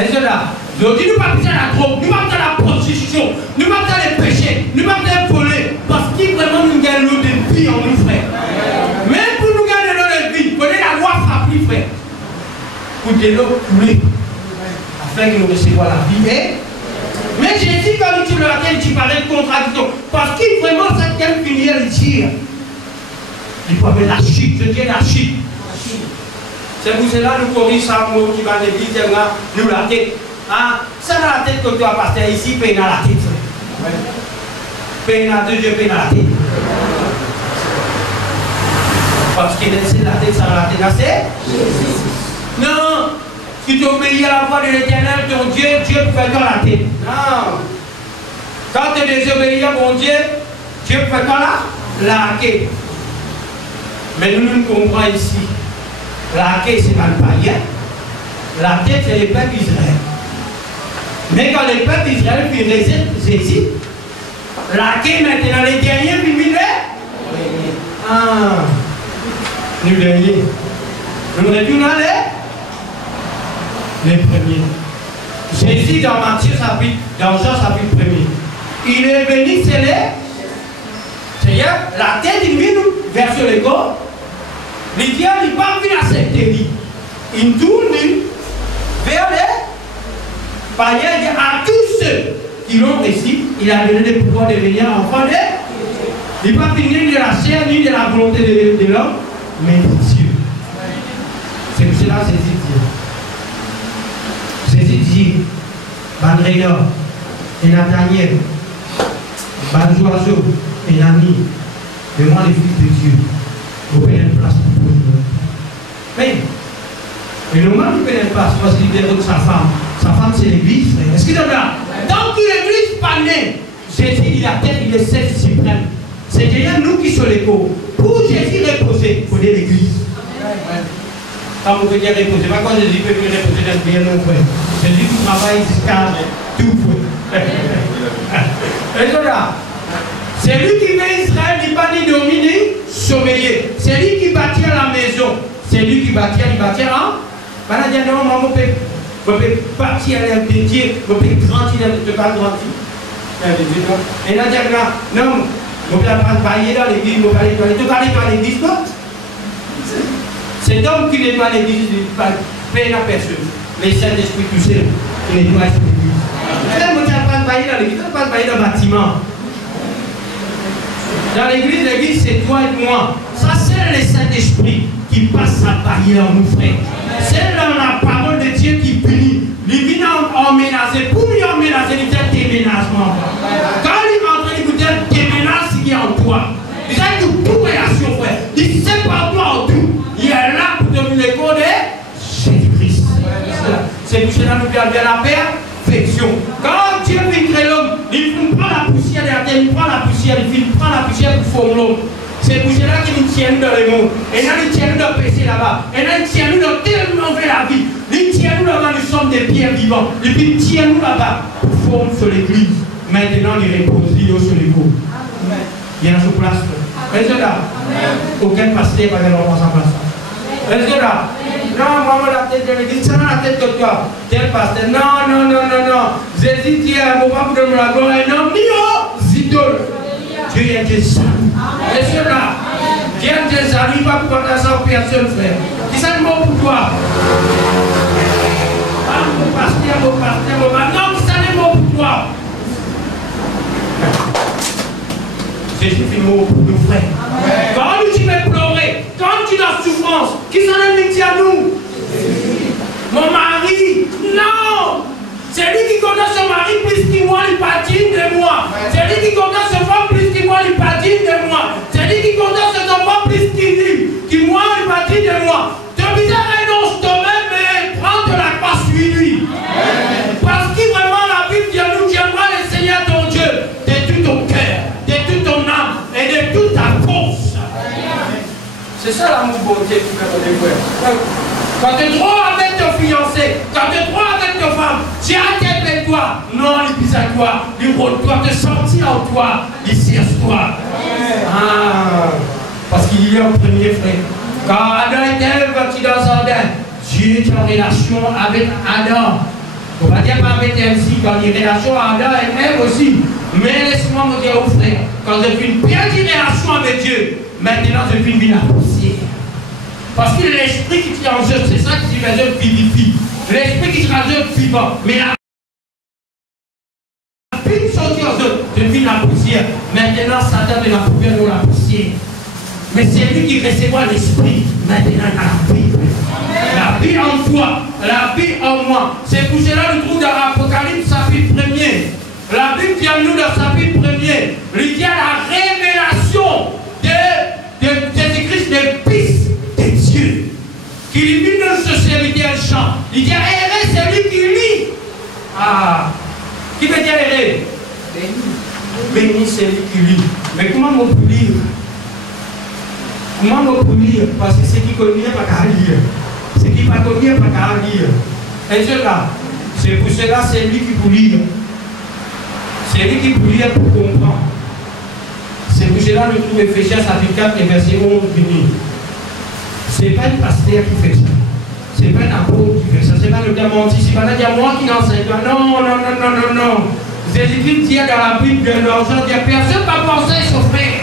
Est-ce que là, nous disons, nous ne pas besoin de la drogue, nous ne pas besoin de la prostitution, nous ne pas besoin de péché, nous ne pas besoin de voler, parce qu'il vraiment nous gagne l'eau de vie en nous, frère. Même pour nous gagner l'eau de vie, connaît la loi frappée, frère. Pour de l'eau couler, afin que nous recevions la vie. Mais Jésus, quand il dit le latin, il parlait de contradiction, parce qu'il vraiment, cette filière, il tire. Il faut avoir la chute, je dis la chute. C'est pour cela que nous corrigeons ça, qui va l'église, nous la tête. Ah, ça dans la tête que tu as pasteur ici, paye dans la tête. Paye dans deux yeux, paye dans la tête. Parce qu'il est la tête, ça dans la tête, c'est non. Si tu obéis à la voix de l'Éternel, ton Dieu, Dieu te fait dans la tête. Non. Quand tu désobéis à mon Dieu, Dieu te fait dans la tête. Mais nous comprenons ici. La tête, c'est pas le païen. La tête, c'est le peuple d'Israël. Mais quand le peuple d'Israël puis Jésus, la tête maintenant, les derniers, puis les ah, nous derniers. Nous retournons les premiers. Jésus, dans Matthieu, dans Jean, chapitre 1er, il est venu, c'est-à-dire, la tête, il vient vers sur le corps. Les diables, ils ne parlent plus à cette télé. Ils tournent vers les païens, à tous ceux qui l'ont reçu, il a donné le pouvoir de devenir enfant de. Il ne parle ni de la chair, ni de la volonté de l'homme, mais de Dieu. C'est pour cela que Jésus dit, Bandréor et Nathaniel, Banjoiseau et Nami, de moi les fils de Dieu. Vous prenez une place pour vous. Mais, et le moment où il prend une place, parce qu'il libère sa femme c'est l'église. Est-ce qu'il y en a? Tant que l'église pas née, Jésus il a tête, il est seul suprême. C'est déjà nous qui sommes les pauvres. Pour Jésus reposer, il faut l'église. Quand vous pouvez dire reposer, pas quand Jésus peut venir reposer dans le bien non frère. Jésus qui travaille jusqu'à tout frère. Et là, c'est lui qui met Israël, il va ni dominer, sommeiller. C'est lui qui bâtit la maison. C'est lui qui bâtit, il bâtit en. Maintenant, il dit non, maman, on peut bâtir à l'air de Dieu, on peut grandir, on ne peut pas grandir. Et là, il dit non, on ne peut pas bailler dans l'église, on ne peut pas aller dans l'église, non. C'est l'homme qui nettoie l'église, il ne paye la personne. Les Saint-Esprit tout seul, qui nettoie l'église. On ne peut pas bailler dans l'église, on ne peut pas bailler dans le bâtiment. Dans l'église, c'est toi et moi. Ça, c'est le Saint-Esprit qui passe sa barrière, mon frère. C'est dans la parole de Dieu qui punit. Il vient emménager. Pour lui emménager, il dit déménagement. Quand il est en train d'écouter, déménage ce qui est en toi. Il a une toute relation, frère. Il sépare toi en tout. Il est là pour donner le corps de Jésus-Christ. C'est pour cela que nous avons la perfection. Quand Dieu vient créer l'homme, il prend la poussière de la terre, il prend la poussière, il prend la poussière pour former l'homme. C'est pour cela qu'il nous tient dans le monde. Et là, il tient nous dans le péché là-bas. Et là, il tient nous dans tellement fait la vie. Il tient nous là-bas, nous sommes des pierres vivantes. Et puis, il tient nous là-bas pour former sur l'église. Maintenant, il repose sur les coups. Il y a une place. Est-ce que là? Aucun pasteur va aller en place. Est-ce que là? Non, moi, la tête de l'église, ça n'a la tête que toi. Tel pasteur, non. Jésus dit à mon papa de la gloire, non, zidol. Dieu est Dieu salut. Est-ce que là? Dieu est Dieu salut, il va pouvoir faire ça aux personnes, frère. Qui ça le mot pour toi? Ah, mon pasteur, non, qui ça le mot pour toi? Jésus fait le mot pour nous, frère. Quand tu veux pleurer, quand tu es en souffrance, qui s'en est dit à nous? Mon mari, non! C'est lui qui connaît son mari plus que moi, il patine de moi. C'est lui qui connaît son femme plus que moi, il patine de moi. C'est lui qui connaît ses enfants plus que moi, il patine de moi. Tu as besoin renoncer toi-même, mais prends de la croix sur lui. Parce que vraiment la Bible dit à nous, tu aimeras le Seigneur ton Dieu de tout ton cœur, de toute ton âme et de toute ta force. C'est ça l'amour beauté pour les frères. Quand tu es trop avec ton fiancé, quand tu es trop avec ta femme, tu as tête de toi. Non, il pisse à toi, il doit te sentir en toi, il cherche toi. Ah, parce qu'il y a un premier frère. Quand Adam et Ève partis dans le jardin, Dieu était en relation avec Adam. On va dire pas avec Ève aussi, quand il y a une relation avec Adam et Ève aussi. Mais laisse-moi me dire aux frères, quand je fais une bien relation avec Dieu, maintenant je fais une vie à poussière. Parce que l'esprit qui te en jeu, c'est ça qui te rajoute vivifie. L'esprit qui te rajoute vivant. Mais la vie sortie en jeu, devine la poussière. Maintenant, Satan de la poussière dans la poussière. Mais c'est lui qui recevra l'esprit. Maintenant, la vie. La vie en toi, la vie en moi. C'est pour cela que nous trouvons dans l'Apocalypse, chapitre 1er. La Bible dit à nous dans le chapitre 1er, il y a la révélation de Jésus-Christ, le Fils de Dieu, qui illumine notre serviteur chant. Il dit errer, c'est lui qui lit. Ah, qui veut dire errer? Béni, c'est lui qui lit. Mais comment on peut lire? Comment on peut lire? Parce que c'est qui connaît pas qu'à lire. C'est qui pas connaît pas qu'à lire. Et cela, c'est pour cela, c'est lui qui peut lire. C'est lui qui peut lire pour comprendre. C'est pour cela que nous trouvons Ephésiens chapitre 4 et verset 11 fini. Ce n'est pas le pasteur qui fait ça. Ce n'est pas l'apôtre qui fait ça. Ce n'est pas le diamantiste. Ce n'est pas le diamant qui enseigne. Non. Jésus-Christ dit dans la Bible de l'argent, il n'y a personne qui va penser à son frère.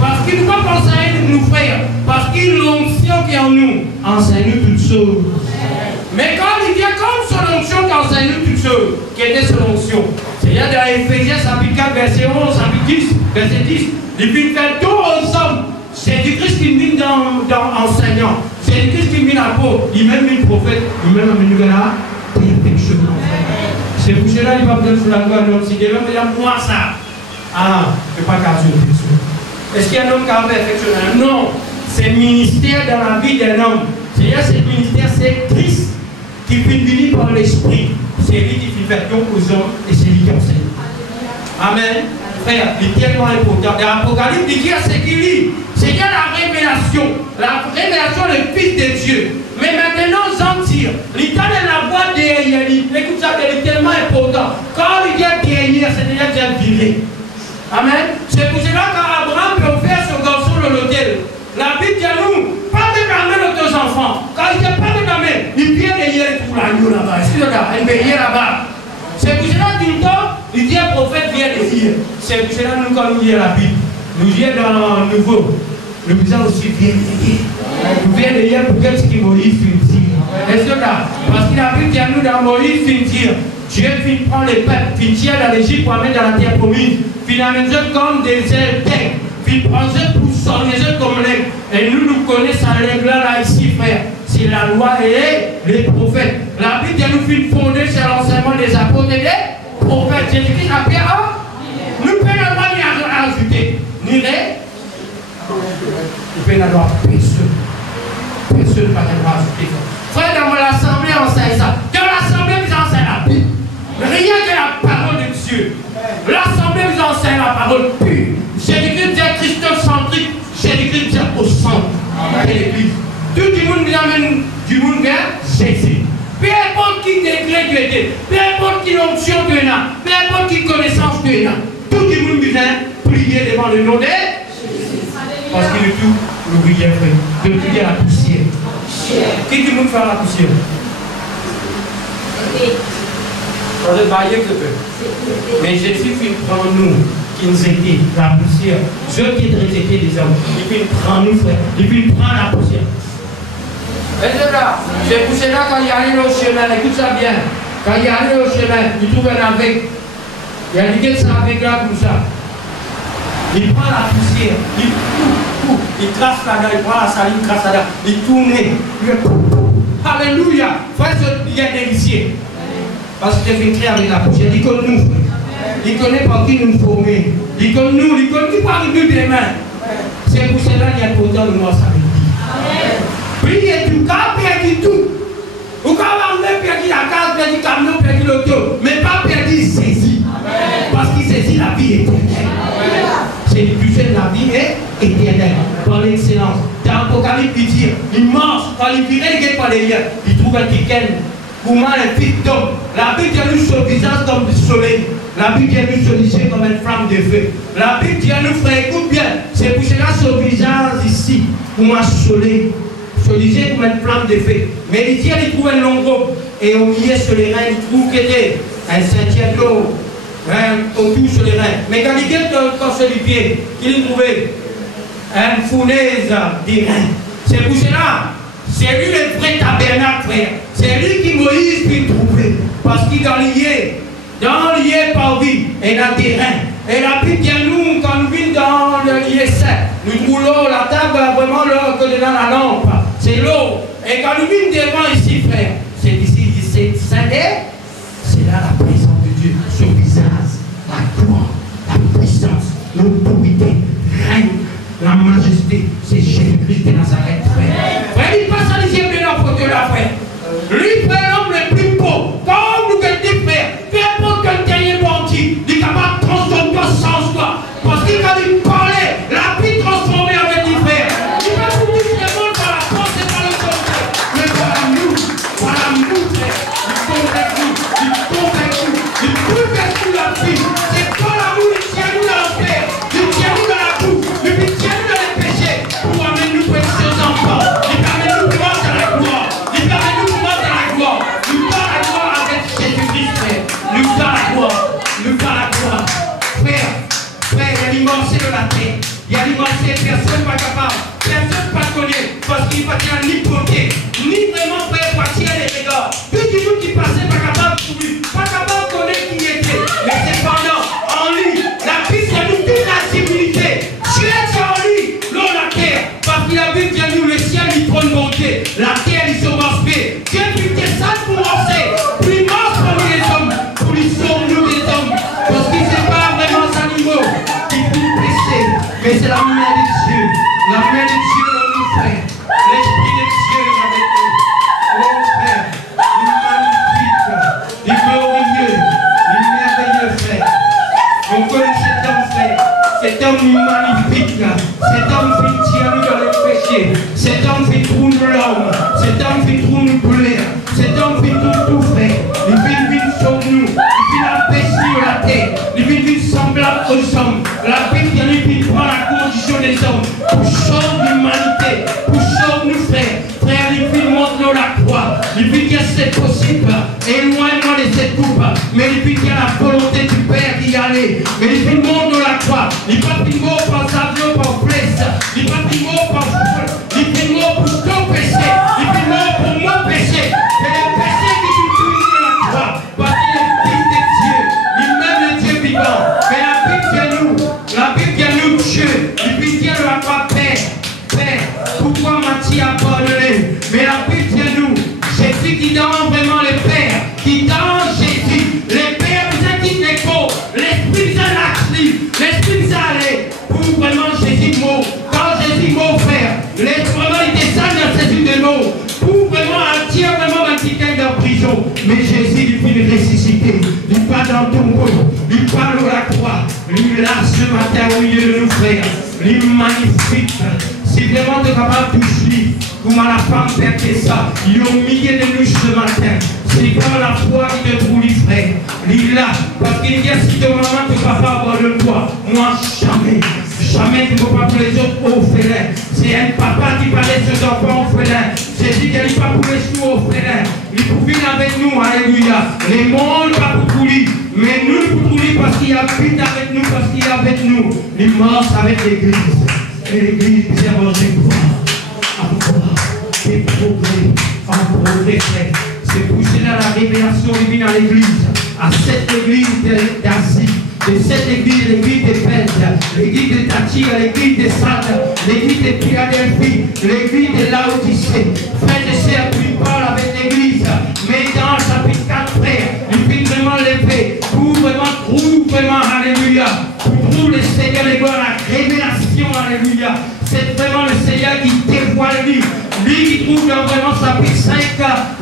Parce qu'il ne va pas penser à nous frères. Parce qu'il l'onction qui est en nous enseigne toutes choses. Mais quand il vient comme son onction qui enseigne toutes choses, quelle est son onction? C'est-à-dire dans Ephésiens chapitre 4, verset 11, chapitre 10, verset 10, il vient faire tout ensemble. C'est du Christ qui vient dans enseignant. C'est du Christ qui vient à peau. Il même une prophète, il même un nouvel là, il y a quelque chose en fait. C'est pour cela qu'il va venir sur la gloire de l'homme. Si Dieu veut dire moi ça. Ah, je ne peux pas casser une personne. Est-ce qu'il y a un homme qui a perfectionné? Non. C'est le ministère dans la vie d'un homme. C'est-à-dire ce ministère, c'est Christ qui fait venir par l'esprit. C'est lui qui fait faire don aux hommes et c'est lui qui enseigne. Amen. Frère, c'est tellement important. Dans l'Apocalypse, il dit à ce qu'il lit. C'est bien la révélation du Fils de Dieu. Mais maintenant, j'en tire. L'État de la boîte derrière lui. Écoute ça, c'est tellement important. Quand il dit derrière, c'est déjà viré. Amen. C'est pour cela qu'Abraham peut faire son garçon dans l'hôtel. La Bible dit à nous, pas de gamins de deux enfants. Quand il dit pas de gamins, il vient derrière pour l'agneau là-bas. Est-ce que il vient là-bas? C'est pour cela tout le temps, il dit un prophète vient derrière. C'est pour cela nous, quand nous lisons la Bible, nous lisons dans le Nouveau. Nous disons aussi viens derrière. Nous viens derrière pour qu'est-ce que Moïse finit dire. Est-ce que là? Parce qu'il a vu qu'il y a nous dans Moïse finit dire. Dieu prend les peuples, finit dans l'Égypte pour amener dans la terre promise. Finalement, comme des ailes tech. Puis prends-le pour sonner comme l'aigle. Et nous connaissons l'aigle-là ici, frère. C'est la loi et les prophètes. La Bible nous fait fonder sur l'enseignement des apôtres et des prophètes. Jésus-Christ a fait nous ne pouvons pas y ajouter. Ni les. Nous pouvons avoir personne. Personne ne va ajouter. Frère, dans l'assemblée, on enseigne ça. Dans l'assemblée, vous enseignez la Bible. Rien que la parole de Dieu. L'assemblée vous enseigne la parole pure. Jésus-Christ est christocentrique. Jésus-Christ est au centre de l'église. Tout le monde nous amène du monde vers Jésus. Peu importe qui degré tu étais, peu importe qui onction tu es là, peu importe qui connaissance tu es là, tout le monde vient prier devant le nom de Jésus. Parce qu'il est tout l'ouvrier fait. De prier à la poussière. Qui dit nous faire la poussière? On est baillé que peu. Mais Jésus prend nous, qui nous étaient la poussière. Ceux qui étaient des hommes. Il peut prendre nous, frère. Il peut prendre la poussière. C'est pour cela quand il arrive au chemin, écoute ça bien. Quand il arrive au chemin, il trouve un avec. Il a dit que ça avec là comme ça. Il prend la poussière, il trace là-dedans, il prend la salive, il trace là-dedans, il tourne. Alléluia. Frère, il est délicieux. Parce que tu es créé avec la poussière. Il connaît nous, frère. Il connaît par qui nous former. Il connaît nous, il connaît qui par nous des mains. C'est pour cela qu'il y a pourtant de nous samedi. Priez tout, car perdu tout. Ou quand on a perdu la case, perdu le camion, perdu l'auto, mais pas perdu saisi. Parce qu'il saisit la vie éternelle. C'est le budget de la vie éternelle. Par l'excellence. Dans l'Apocalypse, il dit, il mange, quand il virait, il gagne pas les liens. Il trouve un ticket. Pour moi, les filles d'homme. La Bible dit nous sur le visage comme du soleil. La Bible dit nous sur les yeux comme une flamme de feu. La Bible dit nous, frère, écoute bien. C'est pour cela sur le visage ici. Pour moi, soleil. Sur les yeux comme une flamme de feu. Mais il dit, il trouve un long robe. Et au milieu sur les reins, il trouve qu'il y a un ceinture d'eau. Autour sur les reins. Mais quand il vient sur les pieds, il trouvait une fournaise des reins. C'est pour cela, c'est lui le vrai tabernacle, frère. C'est lui qui Moïse peut trouver. Parce qu'il dans lié par vie, et dans des reins. Et la Bible dit nous, quand nous vivons dans le lieu saint, nous trouvons l'eau, la table, vraiment l'eau que dans la lampe. C'est l'eau. Et quand nous vivons devant ici, frère, c'est ici, c'est là la présence de Dieu. Son visage, la gloire, la puissance, l'autorité, règne, la majesté. C'est Jésus-Christ de Nazareth, frère. Frère, il passe à l'isième de la photo là, frère. Lui, frère, l'homme le plus beau. Comme nous que dit, frère, peu importe quel dernier bandit, il est capable de transformer toi sans toi. Parce qu'il va lui parler, la vie transformée avec lui, frère. Il va vous dire le monde par la force et par le contraire. Mais par l'amour, frère. Il convainc nous. Il bouleverse nous la vie. C'est pas l'amour, il tient nous dans l'enfer. Il tient nous dans la boue. Il tient nous dans les péchés. Pour amener nous précieux enfants. Il permet nous de monter à la gloire. Il permet nous de monter à la gloire. Nous dans la gloire avec Jésus-Christ, frère. Nous dans la gloire. Nous dans la gloire. Frère, il y a l'immensité de la terre. Il y a l'immensité, personne n'est pas capable. Personne ne pas connaît. Parce qu'il va dire ni côté, ni vraiment frère, pas tirer les regards. Tout le monde qui passait pas capable de trouver, pas capable de connaître qui était. Mais cependant, en lui, la Bible vient nous toute la divinité. Dieu est en lui, l'eau, la terre. Parce que la Bible vient nous le ciel, il prend monter. La terre, il se respect. Dieu plus descend pour lancer. Plus mort parmi les hommes. Plus sommes nous les hommes. Parce qu'il ne sait pas vraiment les animaux qui font pécher. Mais c'est la main de Dieu. La main de Dieu dans nous, frère. L'esprit de Dieu avec nous. Oh frère, il est magnifique, il est glorieux, il est merveilleux, frère. On connaît cet homme, frère. Cet homme magnifique, cet homme qui tient nous dans le péché. Cet homme qui trouve l'homme. Cet homme qui trouve nous plaire. Cet homme qui trouve tout, frère. Il vit vivre sur nous. Il vit la paix sur la terre. Il vit vivre semblable aux hommes. La paix qui lui prend la condition des hommes. Pour sauver l'humanité. Pour sauver nous, frère. Frère, il vit montre la croix. Il vit que c'est possible. Éloigne-moi de cette coupe. Mais il vit qu'il y a la volonté du Père d'y aller. Mais il vit montre la croix. Il va plus mot par avion, par blesse. Il va plus mot par foule. Il vit mot pour ton péché. Il vit mot pour mon péché. C'est le péché qui utilise la croix. Parce qu'il est fils de Dieu. Il m'aime le Dieu vivant. Mais la Bible vient nous. La Bible vient nous Dieu. Il vit dire la croix, Père. Père, pourquoi m'as-tu abandonné? Mais la Bible vient nous. Jésus qui donne vraiment le Père. Qui donne Jésus. Le Père vous a dit les mots. L'Esprit vous a l'actif. L'Esprit vous a allé. Pour vraiment Jésus mot. Quand Jésus mot, frère. Vraiment il descend dans Jésus de mots. Pour vraiment attirer vraiment un petit gars en prison. Mais Jésus il finit ressusciter. Il part dans ton tombeau. Il parle à la croix. Il est là ce matin au milieu de nous, frères. Il est magnifique. Si vraiment tu es capable de suivre, comme à la femme perdait ça, il est au milieu de nous ce matin. C'est comme la foi qui te trouve, frère. Il est là. Parce qu'il dit si ton maman, ton papa avoir le poids, moi jamais. Jamais tu ne vas pas pour les autres orphelins. C'est un papa qui parlait de ses enfants orphelins. Jésus qui n'est pas pour les sous orphelins. Il peut venir avec nous, alléluia. Les mondes pas pour lui, mais nous pour lui parce qu'il habite avec nous, parce qu'il est avec nous. Il marche avec l'église. Et l'église, c'est avancé encore des progrès, en progrès. C'est pour cela la révélation divine à l'église, à cette église d'Asie, de cette église, l'église de Pète, l'église de Thyatire, l'église de Sardes, l'église de Philadelphie, l'église de Laodicée. Frères et sœurs, tu parles avec l'église, mais dans le chapitre 4, frère, il faut vraiment lever, pour vraiment trouver vraiment, alléluia, pour trouver le Seigneur, les gloires, la révélation, alléluia. C'est vraiment le Seigneur qui dévoile lui. Lui qui trouve dans vraiment sa chapitre 5,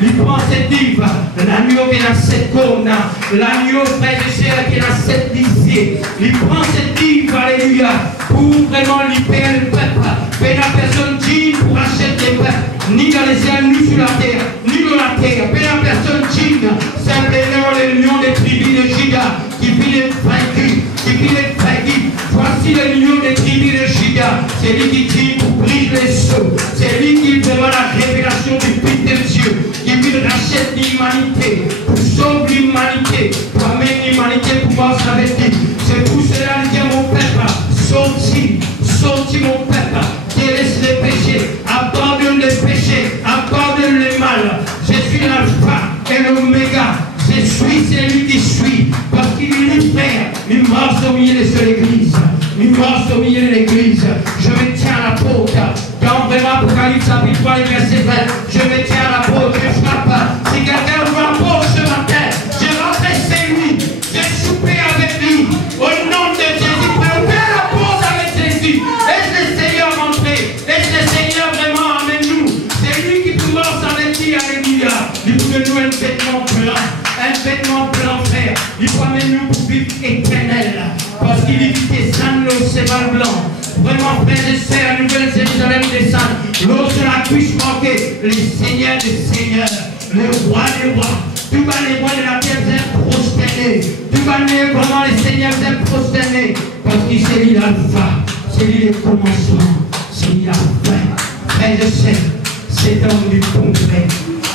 il prend cette livre, l'agneau qui a 7 cornes, l'agneau frère et sœur qui a 7 lisiers. Il prend cette livre, alléluia, pour vraiment libérer le peuple. Mais la personne digne pour acheter les peuples, ni dans les cieux, ni sur la terre, ni dans la terre. Mais la personne digne, simplement le lion des tribus de Juda, qui vit les vaincu, qui vit les vaincu. Voici le lion des tribus de Juda, c'est lui qui dit pour briser les sceaux, c'est lui qui verra la révélation du Fils de Dieu, qui veut racheter l'humanité, pour sauver l'humanité, pour amener l'humanité pour pouvoir s'investir. C'est pour cela que mon peuple, sorti mon peuple, délaisse les péchés, abandonne les péchés, abandonne le mal. Je suis l'alpha et l'oméga. Je suis celui qui suis, parce qu'il est le frère. Il marche au milieu de cette église. Il marche au milieu de l'église. Je me tiens à la porte. Dans vraiment Apocalypse chapitre 3, verset 20, je me tiens à la porte, je frappe. Si quelqu'un ouvre la porte ce matin, je rentre chez lui, je souper avec lui. Au nom de Jésus, ouvrir la porte avec Jésus. Laisse le Seigneur rentrer. Laisse le Seigneur vraiment amener nous. C'est lui qui peut s'arrêter, alléluia. Il faut que nous un vêtement blanc. Un vêtement blanc, frère. Il faut amener nous pour vivre éternel. Parce qu'il est descend l'océan blanc. Vraiment, frères et sœurs, la nouvelle Jérusalem descend. Lorsque la puisse manquer, les seigneurs des seigneurs, le roi des rois. Tout va les rois de la terre sont prosternés. Tout va les vraiment les seigneurs sont prosternés. Parce que c'est lui l'alpha, c'est lui le commencement, c'est lui la fin. Frères et sœurs, c'est homme du bon frère.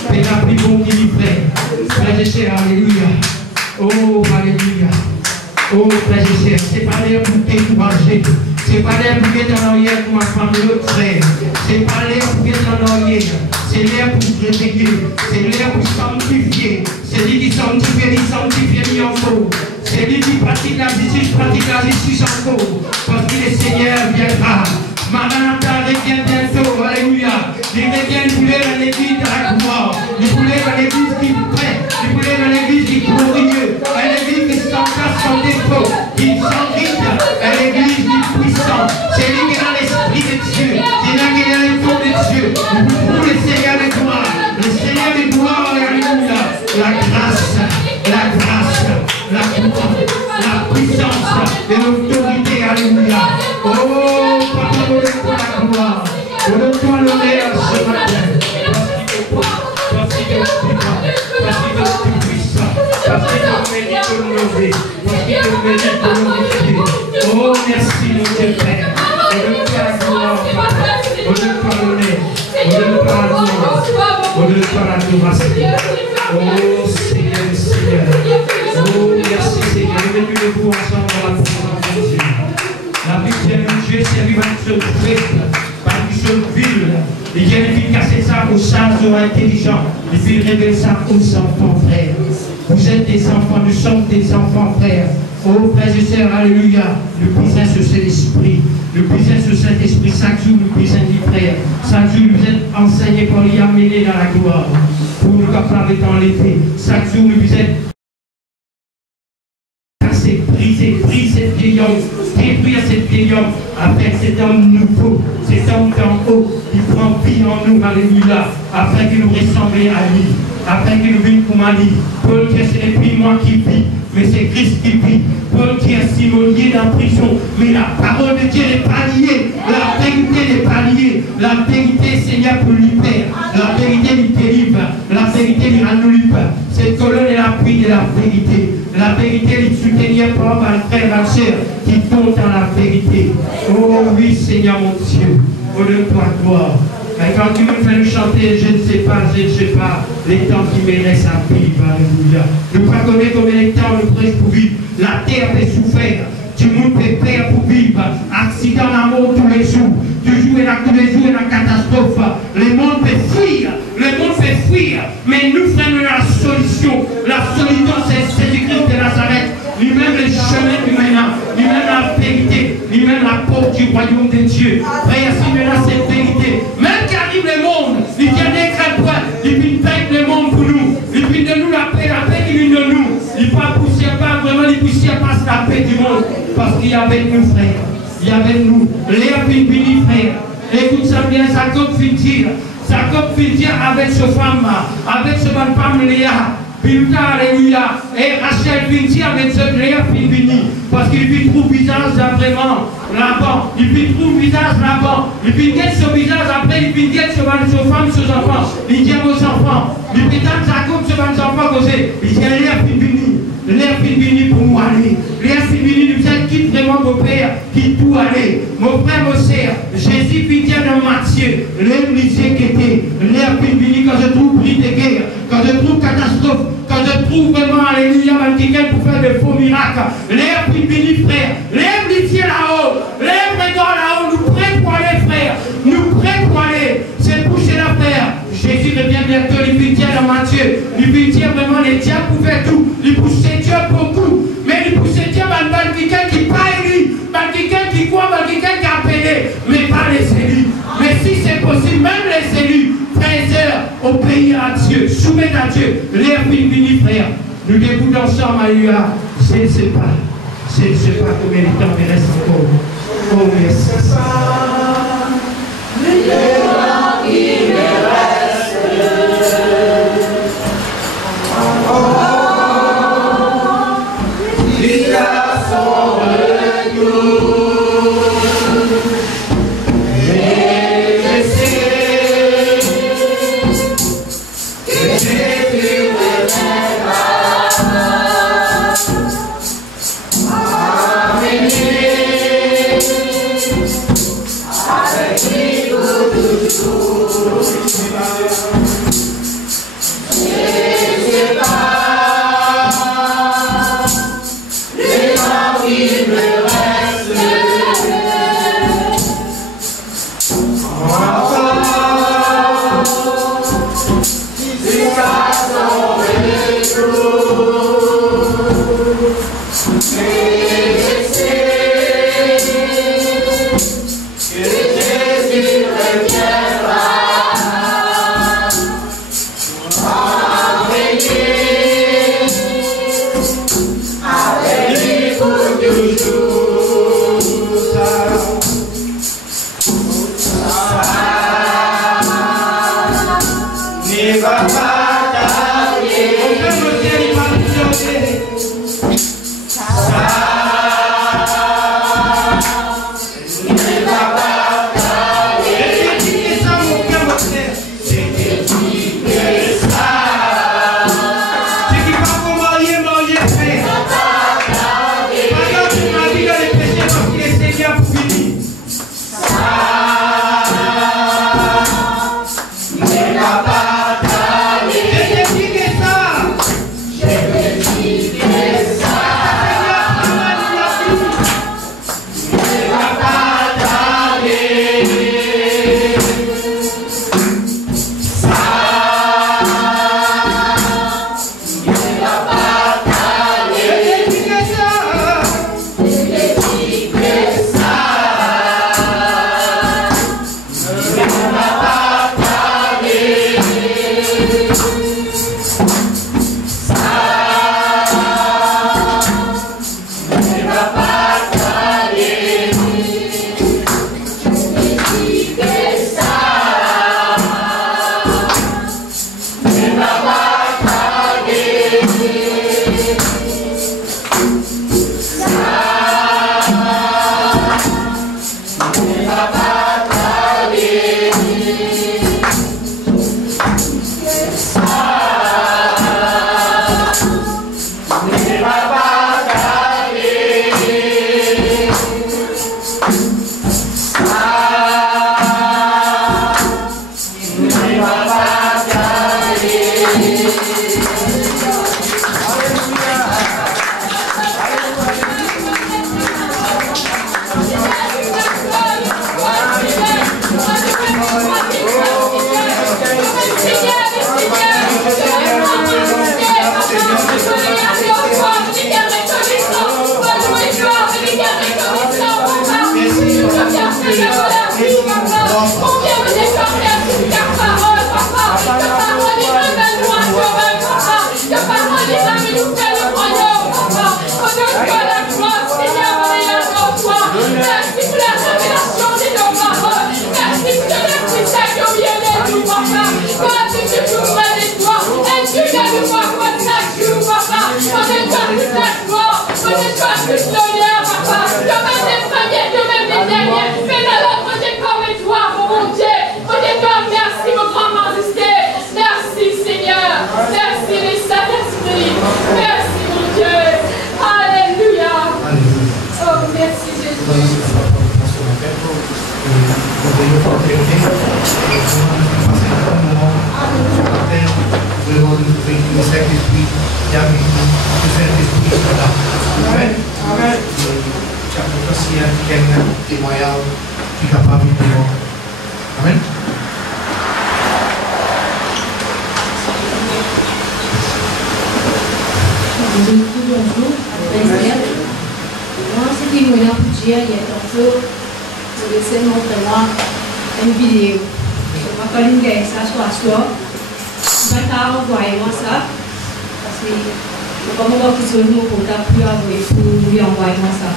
C'est la plus bon qui livrait. Frères et sœurs, alléluia. Oh, alléluia. Oh, frères et sœurs, c'est pas l'air pour décourager. C'est pas l'air pour être en arrière pour ma femme et l'autre frère. C'est pas l'air pour être en arrière. C'est l'air pour réveiller. C'est l'air pour sanctifier. C'est lui qui sanctifie, il sanctifie, il en faut. C'est lui qui pratique la justice encore. Parce que le Seigneur viendra. Maranatha revient bientôt, alléluia. Il revient, il voulait dans l'église de la gloire. Il voulait dans l'église qui prête. Il voulait dans l'église qui est glorieux. Une église qui s'encasse sans défaut. Qui s'enrite. Une église qui est puissante. C'est lui qui est dans l'esprit de Dieu. C'est là qui est dans le tour de Dieu. Pour le Seigneur de gloire. Le Seigneur de gloire, alléluia. La grâce, la gloire, la puissance et l'autorité, alléluia. Oh, Papa, on est pour la gloire. On est pour l'honneur ce matin. Parce qu'il est puissant, parce qu'il est plus puissant, parce qu'il mérite de nous lever, parce qu'il mérite de nous glorifier. Oh, merci, mon Dieu Père. On est pour la gloire, on est pour l'honneur, on est pour la gloire, on est pour l'adoration. Oh, Seigneur, Seigneur. Oh, merci, Seigneur. Levez-vous ensemble dans la présence de Dieu. La victime de Dieu, c'est lui qui se trouve par une seule ville. Et il y a une casser ça aux sages, aux intelligents. Et puis il révèle ça aux enfants, frères. Vous êtes des enfants, nous sommes des enfants, frères. Oh, frères et sœurs, alléluia. Le puissant sur cet esprit. Le puissant sur cet esprit. Chaque jour, le puissant dit, frère. Chaque jour, vous êtes enseignés pour l'y amener dans la gloire. Pour nous capables d'enlever. Chaque jour, vous êtes brise cette vieille homme, détruire cette vieille homme, avec cet homme nouveau, cet homme d'en haut, qui prend vie en nous, alléluia, afin qu'il nous ressemble à lui, afin qu'il nous vienne comme à lui. Paul qui ce n'est plus moi qui vis, mais c'est Christ qui vit. Paul qui est simonier dans la prison, mais la parole de Dieu n'est pas liée, la vérité n'est pas liée, la vérité, Seigneur, pour lui faire, la vérité lui délivre, la vérité lui rend libre. Cette colonne est l'appui de la vérité. La vérité lui soutenir pour ma frère, ma soeur. qui font dans la vérité. Oh oui, Seigneur mon Dieu, on donne-toi gloire. Mais quand tu me fais nous chanter, je ne sais pas, les temps qui me restent à vivre, alléluia. Nous ne connaissons pas combien de temps nous prêchons pour vivre. La terre fait souffrir. Du monde fait peur pour vivre. Accident d'amour tous les jours. Toujours et là, tous les jours, et la catastrophe. Le monde fait fuir. Le monde fait fuir. Mais nous faisons la solution. La solution, c'est Jésus-Christ de Nazareth. Lui-même le chemin du maintenant. Lui-même la vérité. Lui-même la porte du royaume de Dieu. Frère, si nous avons cette vérité. Même qu'arrive le monde, il vient d'écrire quoi? Il vient faire le monde pour nous. Il vient de nous la paix qui vient de nous. Il ne pousse pas vraiment, il ne pousse pas la paix du monde. Parce qu'il y a avec nous, frère. Il y a avec nous. Léa Pinbini, frère. Écoute ça bien, Jacob finit. Jacob finit avec sa femme, avec sa femme Léa. Pilta, alléluia. Et Rachel finit avec ce Léa Pinbini. Parce qu'il vit trop visage vraiment là-bas. Il vit trop visage là-bas. Il vit son visage après, il vit sa femme, ses enfants. Il dit aux enfants. Il dit à Jacob, ses enfants, il dit à Léa Pinbini. L'air fini pour moi aller. L'air fini nous aide qui vraiment mon père, qui tout aller. Mon frère, mon sœur, Jésus finit dans Matthieu. L'air lycée qui était. L'air fini quand je trouve prix de guerre, quand je trouve catastrophe, quand je trouve vraiment, alléluia, quelqu'un pour faire de faux miracles. L'air fini, frère. L'air lycée là-haut. L'air présent là-haut. Nous prêts pour aller, frère. Nous prêts pour aller. C'est pour chez la frère. Jésus revient bientôt, il finit dans Matthieu. Il finit vraiment les diables pour faire tout. Il pousse Dieu beaucoup. Mais il pousse Dieu dans quelqu'un qui n'est pas élu. Dans quelqu'un qui croit, dans quelqu'un qui a appelé. Mais pas les élus. Mais si c'est possible, même les élus, frères et sœurs, obéir à Dieu, soumettre à Dieu. L'air fini, frère. Nous dégoûtons ensemble, alléluia. Je ne sais pas. Je ne sais pas combien de temps il reste encore. Oh, merci. C'est ça. Le temps qui me reste. Amen. Bonjour, moi, ce qui me vient pour dire, il y a tantôt, je vais essayer de montrer moi une vidéo. Je vais pas une gagne ça soit soi. Je vais envoyer moi ça. Parce que je ne vais pas me quitter mon portable pour lui envoyer moi ça.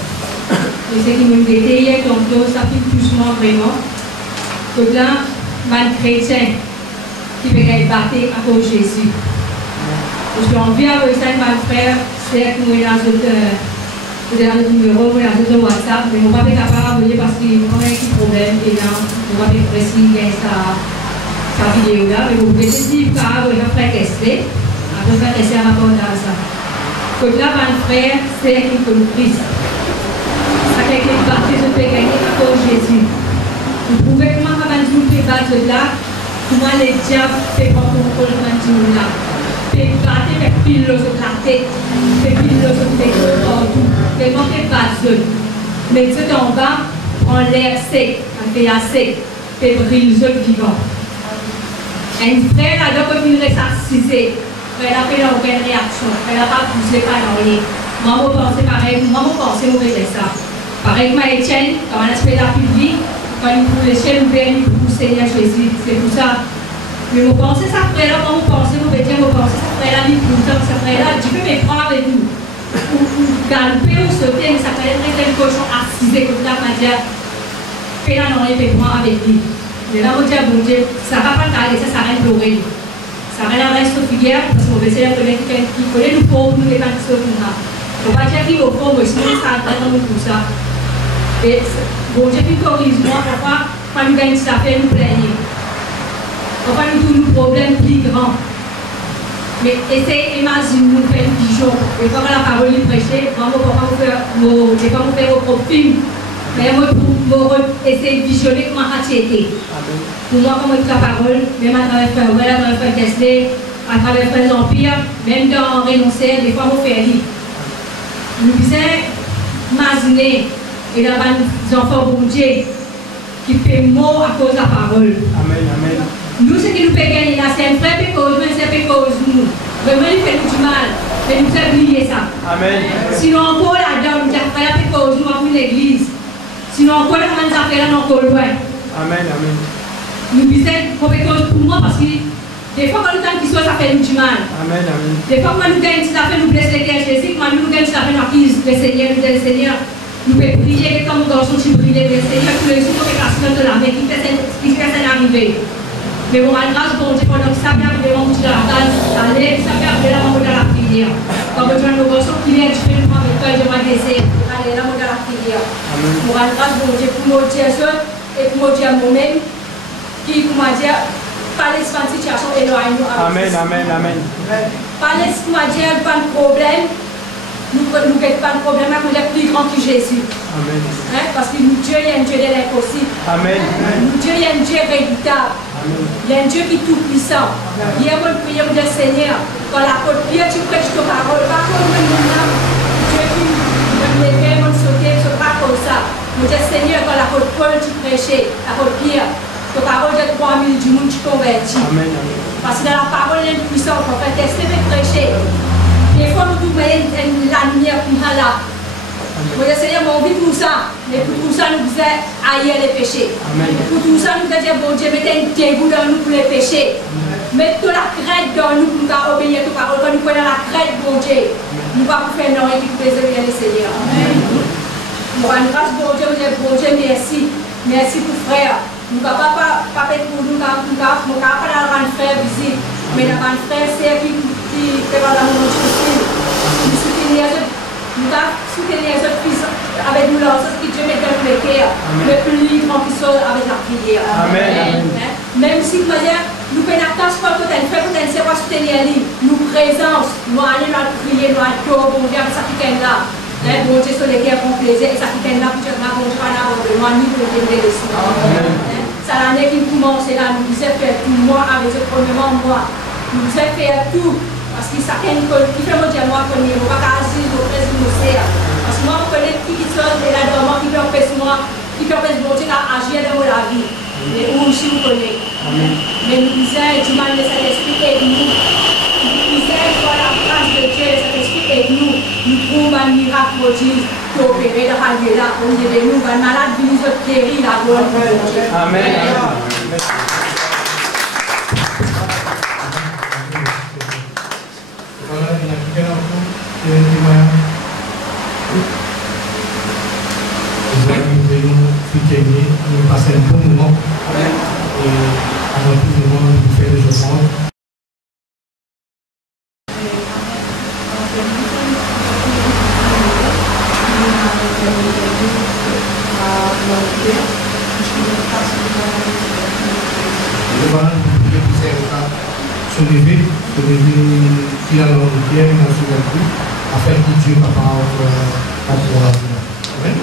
Et ce qui me dit hier tantôt, ça fait plus moi vraiment. Que là, un chrétien qui veut battre à cause de Jésus. Je suis en vie avec ça, mon frère, c'est que nous avons un numéro, nous avons un WhatsApp, mais nous ne sommes pas capables de parce qu'il y a un problème et là, nous ne sommes pas précis sa vidéo là, mais vous pouvez dire que vous frère testé, après faire tester à rapport à ça. Donc là, mon frère, c'est qu'il faut le Christ. Ça fait qu'il va se faire gagner à cause de Jésus. Vous pouvez comment vous pouvez battre là, comment les diables fait pas pour le maintenir là. Fait battre avec pile de la tête, fait pile de tête partout, fait monter battre. Mais tout en bas, en l'air sec, en fait sec, fait briller les vivants. Un frère là, quand il reste assisé, elle a fait aucune réaction, elle n'a pas poussé par rien. Maman pensait pareil, maman pensait mauvais ça. Pareil que ma Étienne, quand on a fait la publique, quand il pouvait chez nous, il pour Seigneur Jésus, c'est pour ça. Mais vous pensez ça frère là, quand vous pensez, vous pouvez dire, vous pensez ça frère là, il pour ça frère là, Dieu peut me prendre avec nous. Ou galper ou sauter, mais ça peut être un cochon assisé comme ça, m'a dit, fais la non, il peut prendre avec lui. Mais là, vous dites, bon Dieu, ça ne va pas t'arrêter, ça va pleurer. Ça va rester au filière, parce qu'on veut essayer de connaître qui connaît nous pour nous, les gens qui sont là. On va dire qu'il faut prendre, sinon ça attend nous pour ça. Et bon Dieu, puis corrige-moi, parfois, quand nous gagnons ça, fait nous plaigner. Parfois, nous avons des problèmes plus grands. Mais essayez d'imaginer nous faire une vision. Et quand la parole est prêchée, moi, vous faire vos propres films. Mais moi, pour essayer de visionner comment ça a été. Pour moi, comme la parole, même à travers Frère Well, à travers Frère Kessler, à travers Frère Jean-Pierre, même dans Renoncer, des fois, on fait lire. Nous disons, imaginer, et là, des enfants bon Dieu qui fait mot à cause de la parole. Amen, amen. Nous, ce qui nous fait gagner là, c'est un vrai cause, mais c'est un cause nous. Vraiment, il fait du mal, mais nous avons oublié ça. Amen. Sinon, encore là-dedans, nous avons fait la cause, nous avons une église. Sinon, encore là, nous avons fait là, nous encore loin. Amen, amen. Nous disons, pour moi, parce que des fois, quand nous avons qui soit, ça fait du mal. Amen, amen. Des fois, quand nous gagnons, ça fait nous blesser les Jésus, quand nous gagnons, ça fait nous acquise le Seigneur, nous disons, Seigneur, nous pouvons prier comme nous garçons qui brillent, le Seigneur, tous les jours, nous faisons de la main, qui fait ça arriver. Mais bon, grâce bon Dieu, pendant que ça vient arriver, on dit la tâche, aller, ça vient arriver là, on va la prière. Quand on dit nos garçons qui viennent, tu fais le point avec toi, je vais laisser, aller là, on va la prière. Pour grâce bon Dieu, pour nous dire ça, et pour nous dire moi-même, qui, comment dire, pas les situations éloignées. Amen, amen, amen. Pas les, comment dire, pas de problème. Nous n'avons pas de problème, mais on est plus grand que Jésus. Amen. Hein? Parce que Dieu est un Dieu de l'impossible. Amen. Dieu est un Dieu véritable. Il y a un Dieu qui est tout puissant. Hier, on priait, on dit Quand la côte Pierre, tu prêches ta parole, pas comme maintenant, Dieu qui me lève, me sauter, ce pas comme ça. Je dis Seigneur, quand la côte Paul, tu prêchais, la côte Pierre, ta parole de 3000 du monde, tu convertis. Parce que dans la parole, il y a une puissance, en fait, qu'est-ce que tu prêcher? Des fois, nous trouvons la lumière comme ça là. Je dis Seigneur, mon vie pour ça, mais pour tout ça, nous faisons ailleurs les péchés. Pour tout ça, nous faisons bon Dieu, mettez un dégoût dans nous pour les péchés. Mettez la crête dans nous pour nous obéir à ta parole. Quand nous prenons la crête, bon Dieu, nous ne pouvons pas faire non et nous désobéir les Seigneur. Nous rendons grâce, bon Dieu, bon Dieu, merci. Merci pour frère. Nous ne pouvons pas faire pour nous, nous ne pouvons pas rendre frère visible. Mais nous avons un frère, c'est qui fait dans mon souci. Nous soutenons nous avons soutenu les autres fils avec nous, là, ce que Dieu met dans le cœur, le plus libre qui soit avec la prière. Amen. Même si nous pouvons faire pas tout un fait, peut-être c'est pas soutenir lui, nous présence, nous allons la prier, nous allons bon Dieu, ça qui est là. Bon Dieu, sur les cœurs font plaisir, et ça qui est là, pour Dieu, bon Dieu, pas d'abandonnement, ni pour le les ça l'année qui commence, là, nous disons faire tout, moi, avec ce premièrement, moi, nous disons faire tout. Parce que chacun qui fait mon Dieu, moi, premier, on va pas agir, on va faire parce que moi, je connais qui sont là dedans, qui peut faire moi, qui peut faire mon Dieu à agir dans la vie. Et où aussi vous connaissez. Mais nous disons, tu m'as laissé l'esprit avec nous. Nous disons, par la grâce de Dieu, cet esprit avec nous, nous trouvons un miracle pour Dieu, pour opérer dans la vie là, pour nous aider, nous, un malade, nous sommes guéris, la gloire de Dieu. Amen. Nous passer un bon moment et avant tout moment nous faire des choses. Voilà, vous pouvez se lever finalement de pierre dans ce coup afin que Dieu va pas Amen.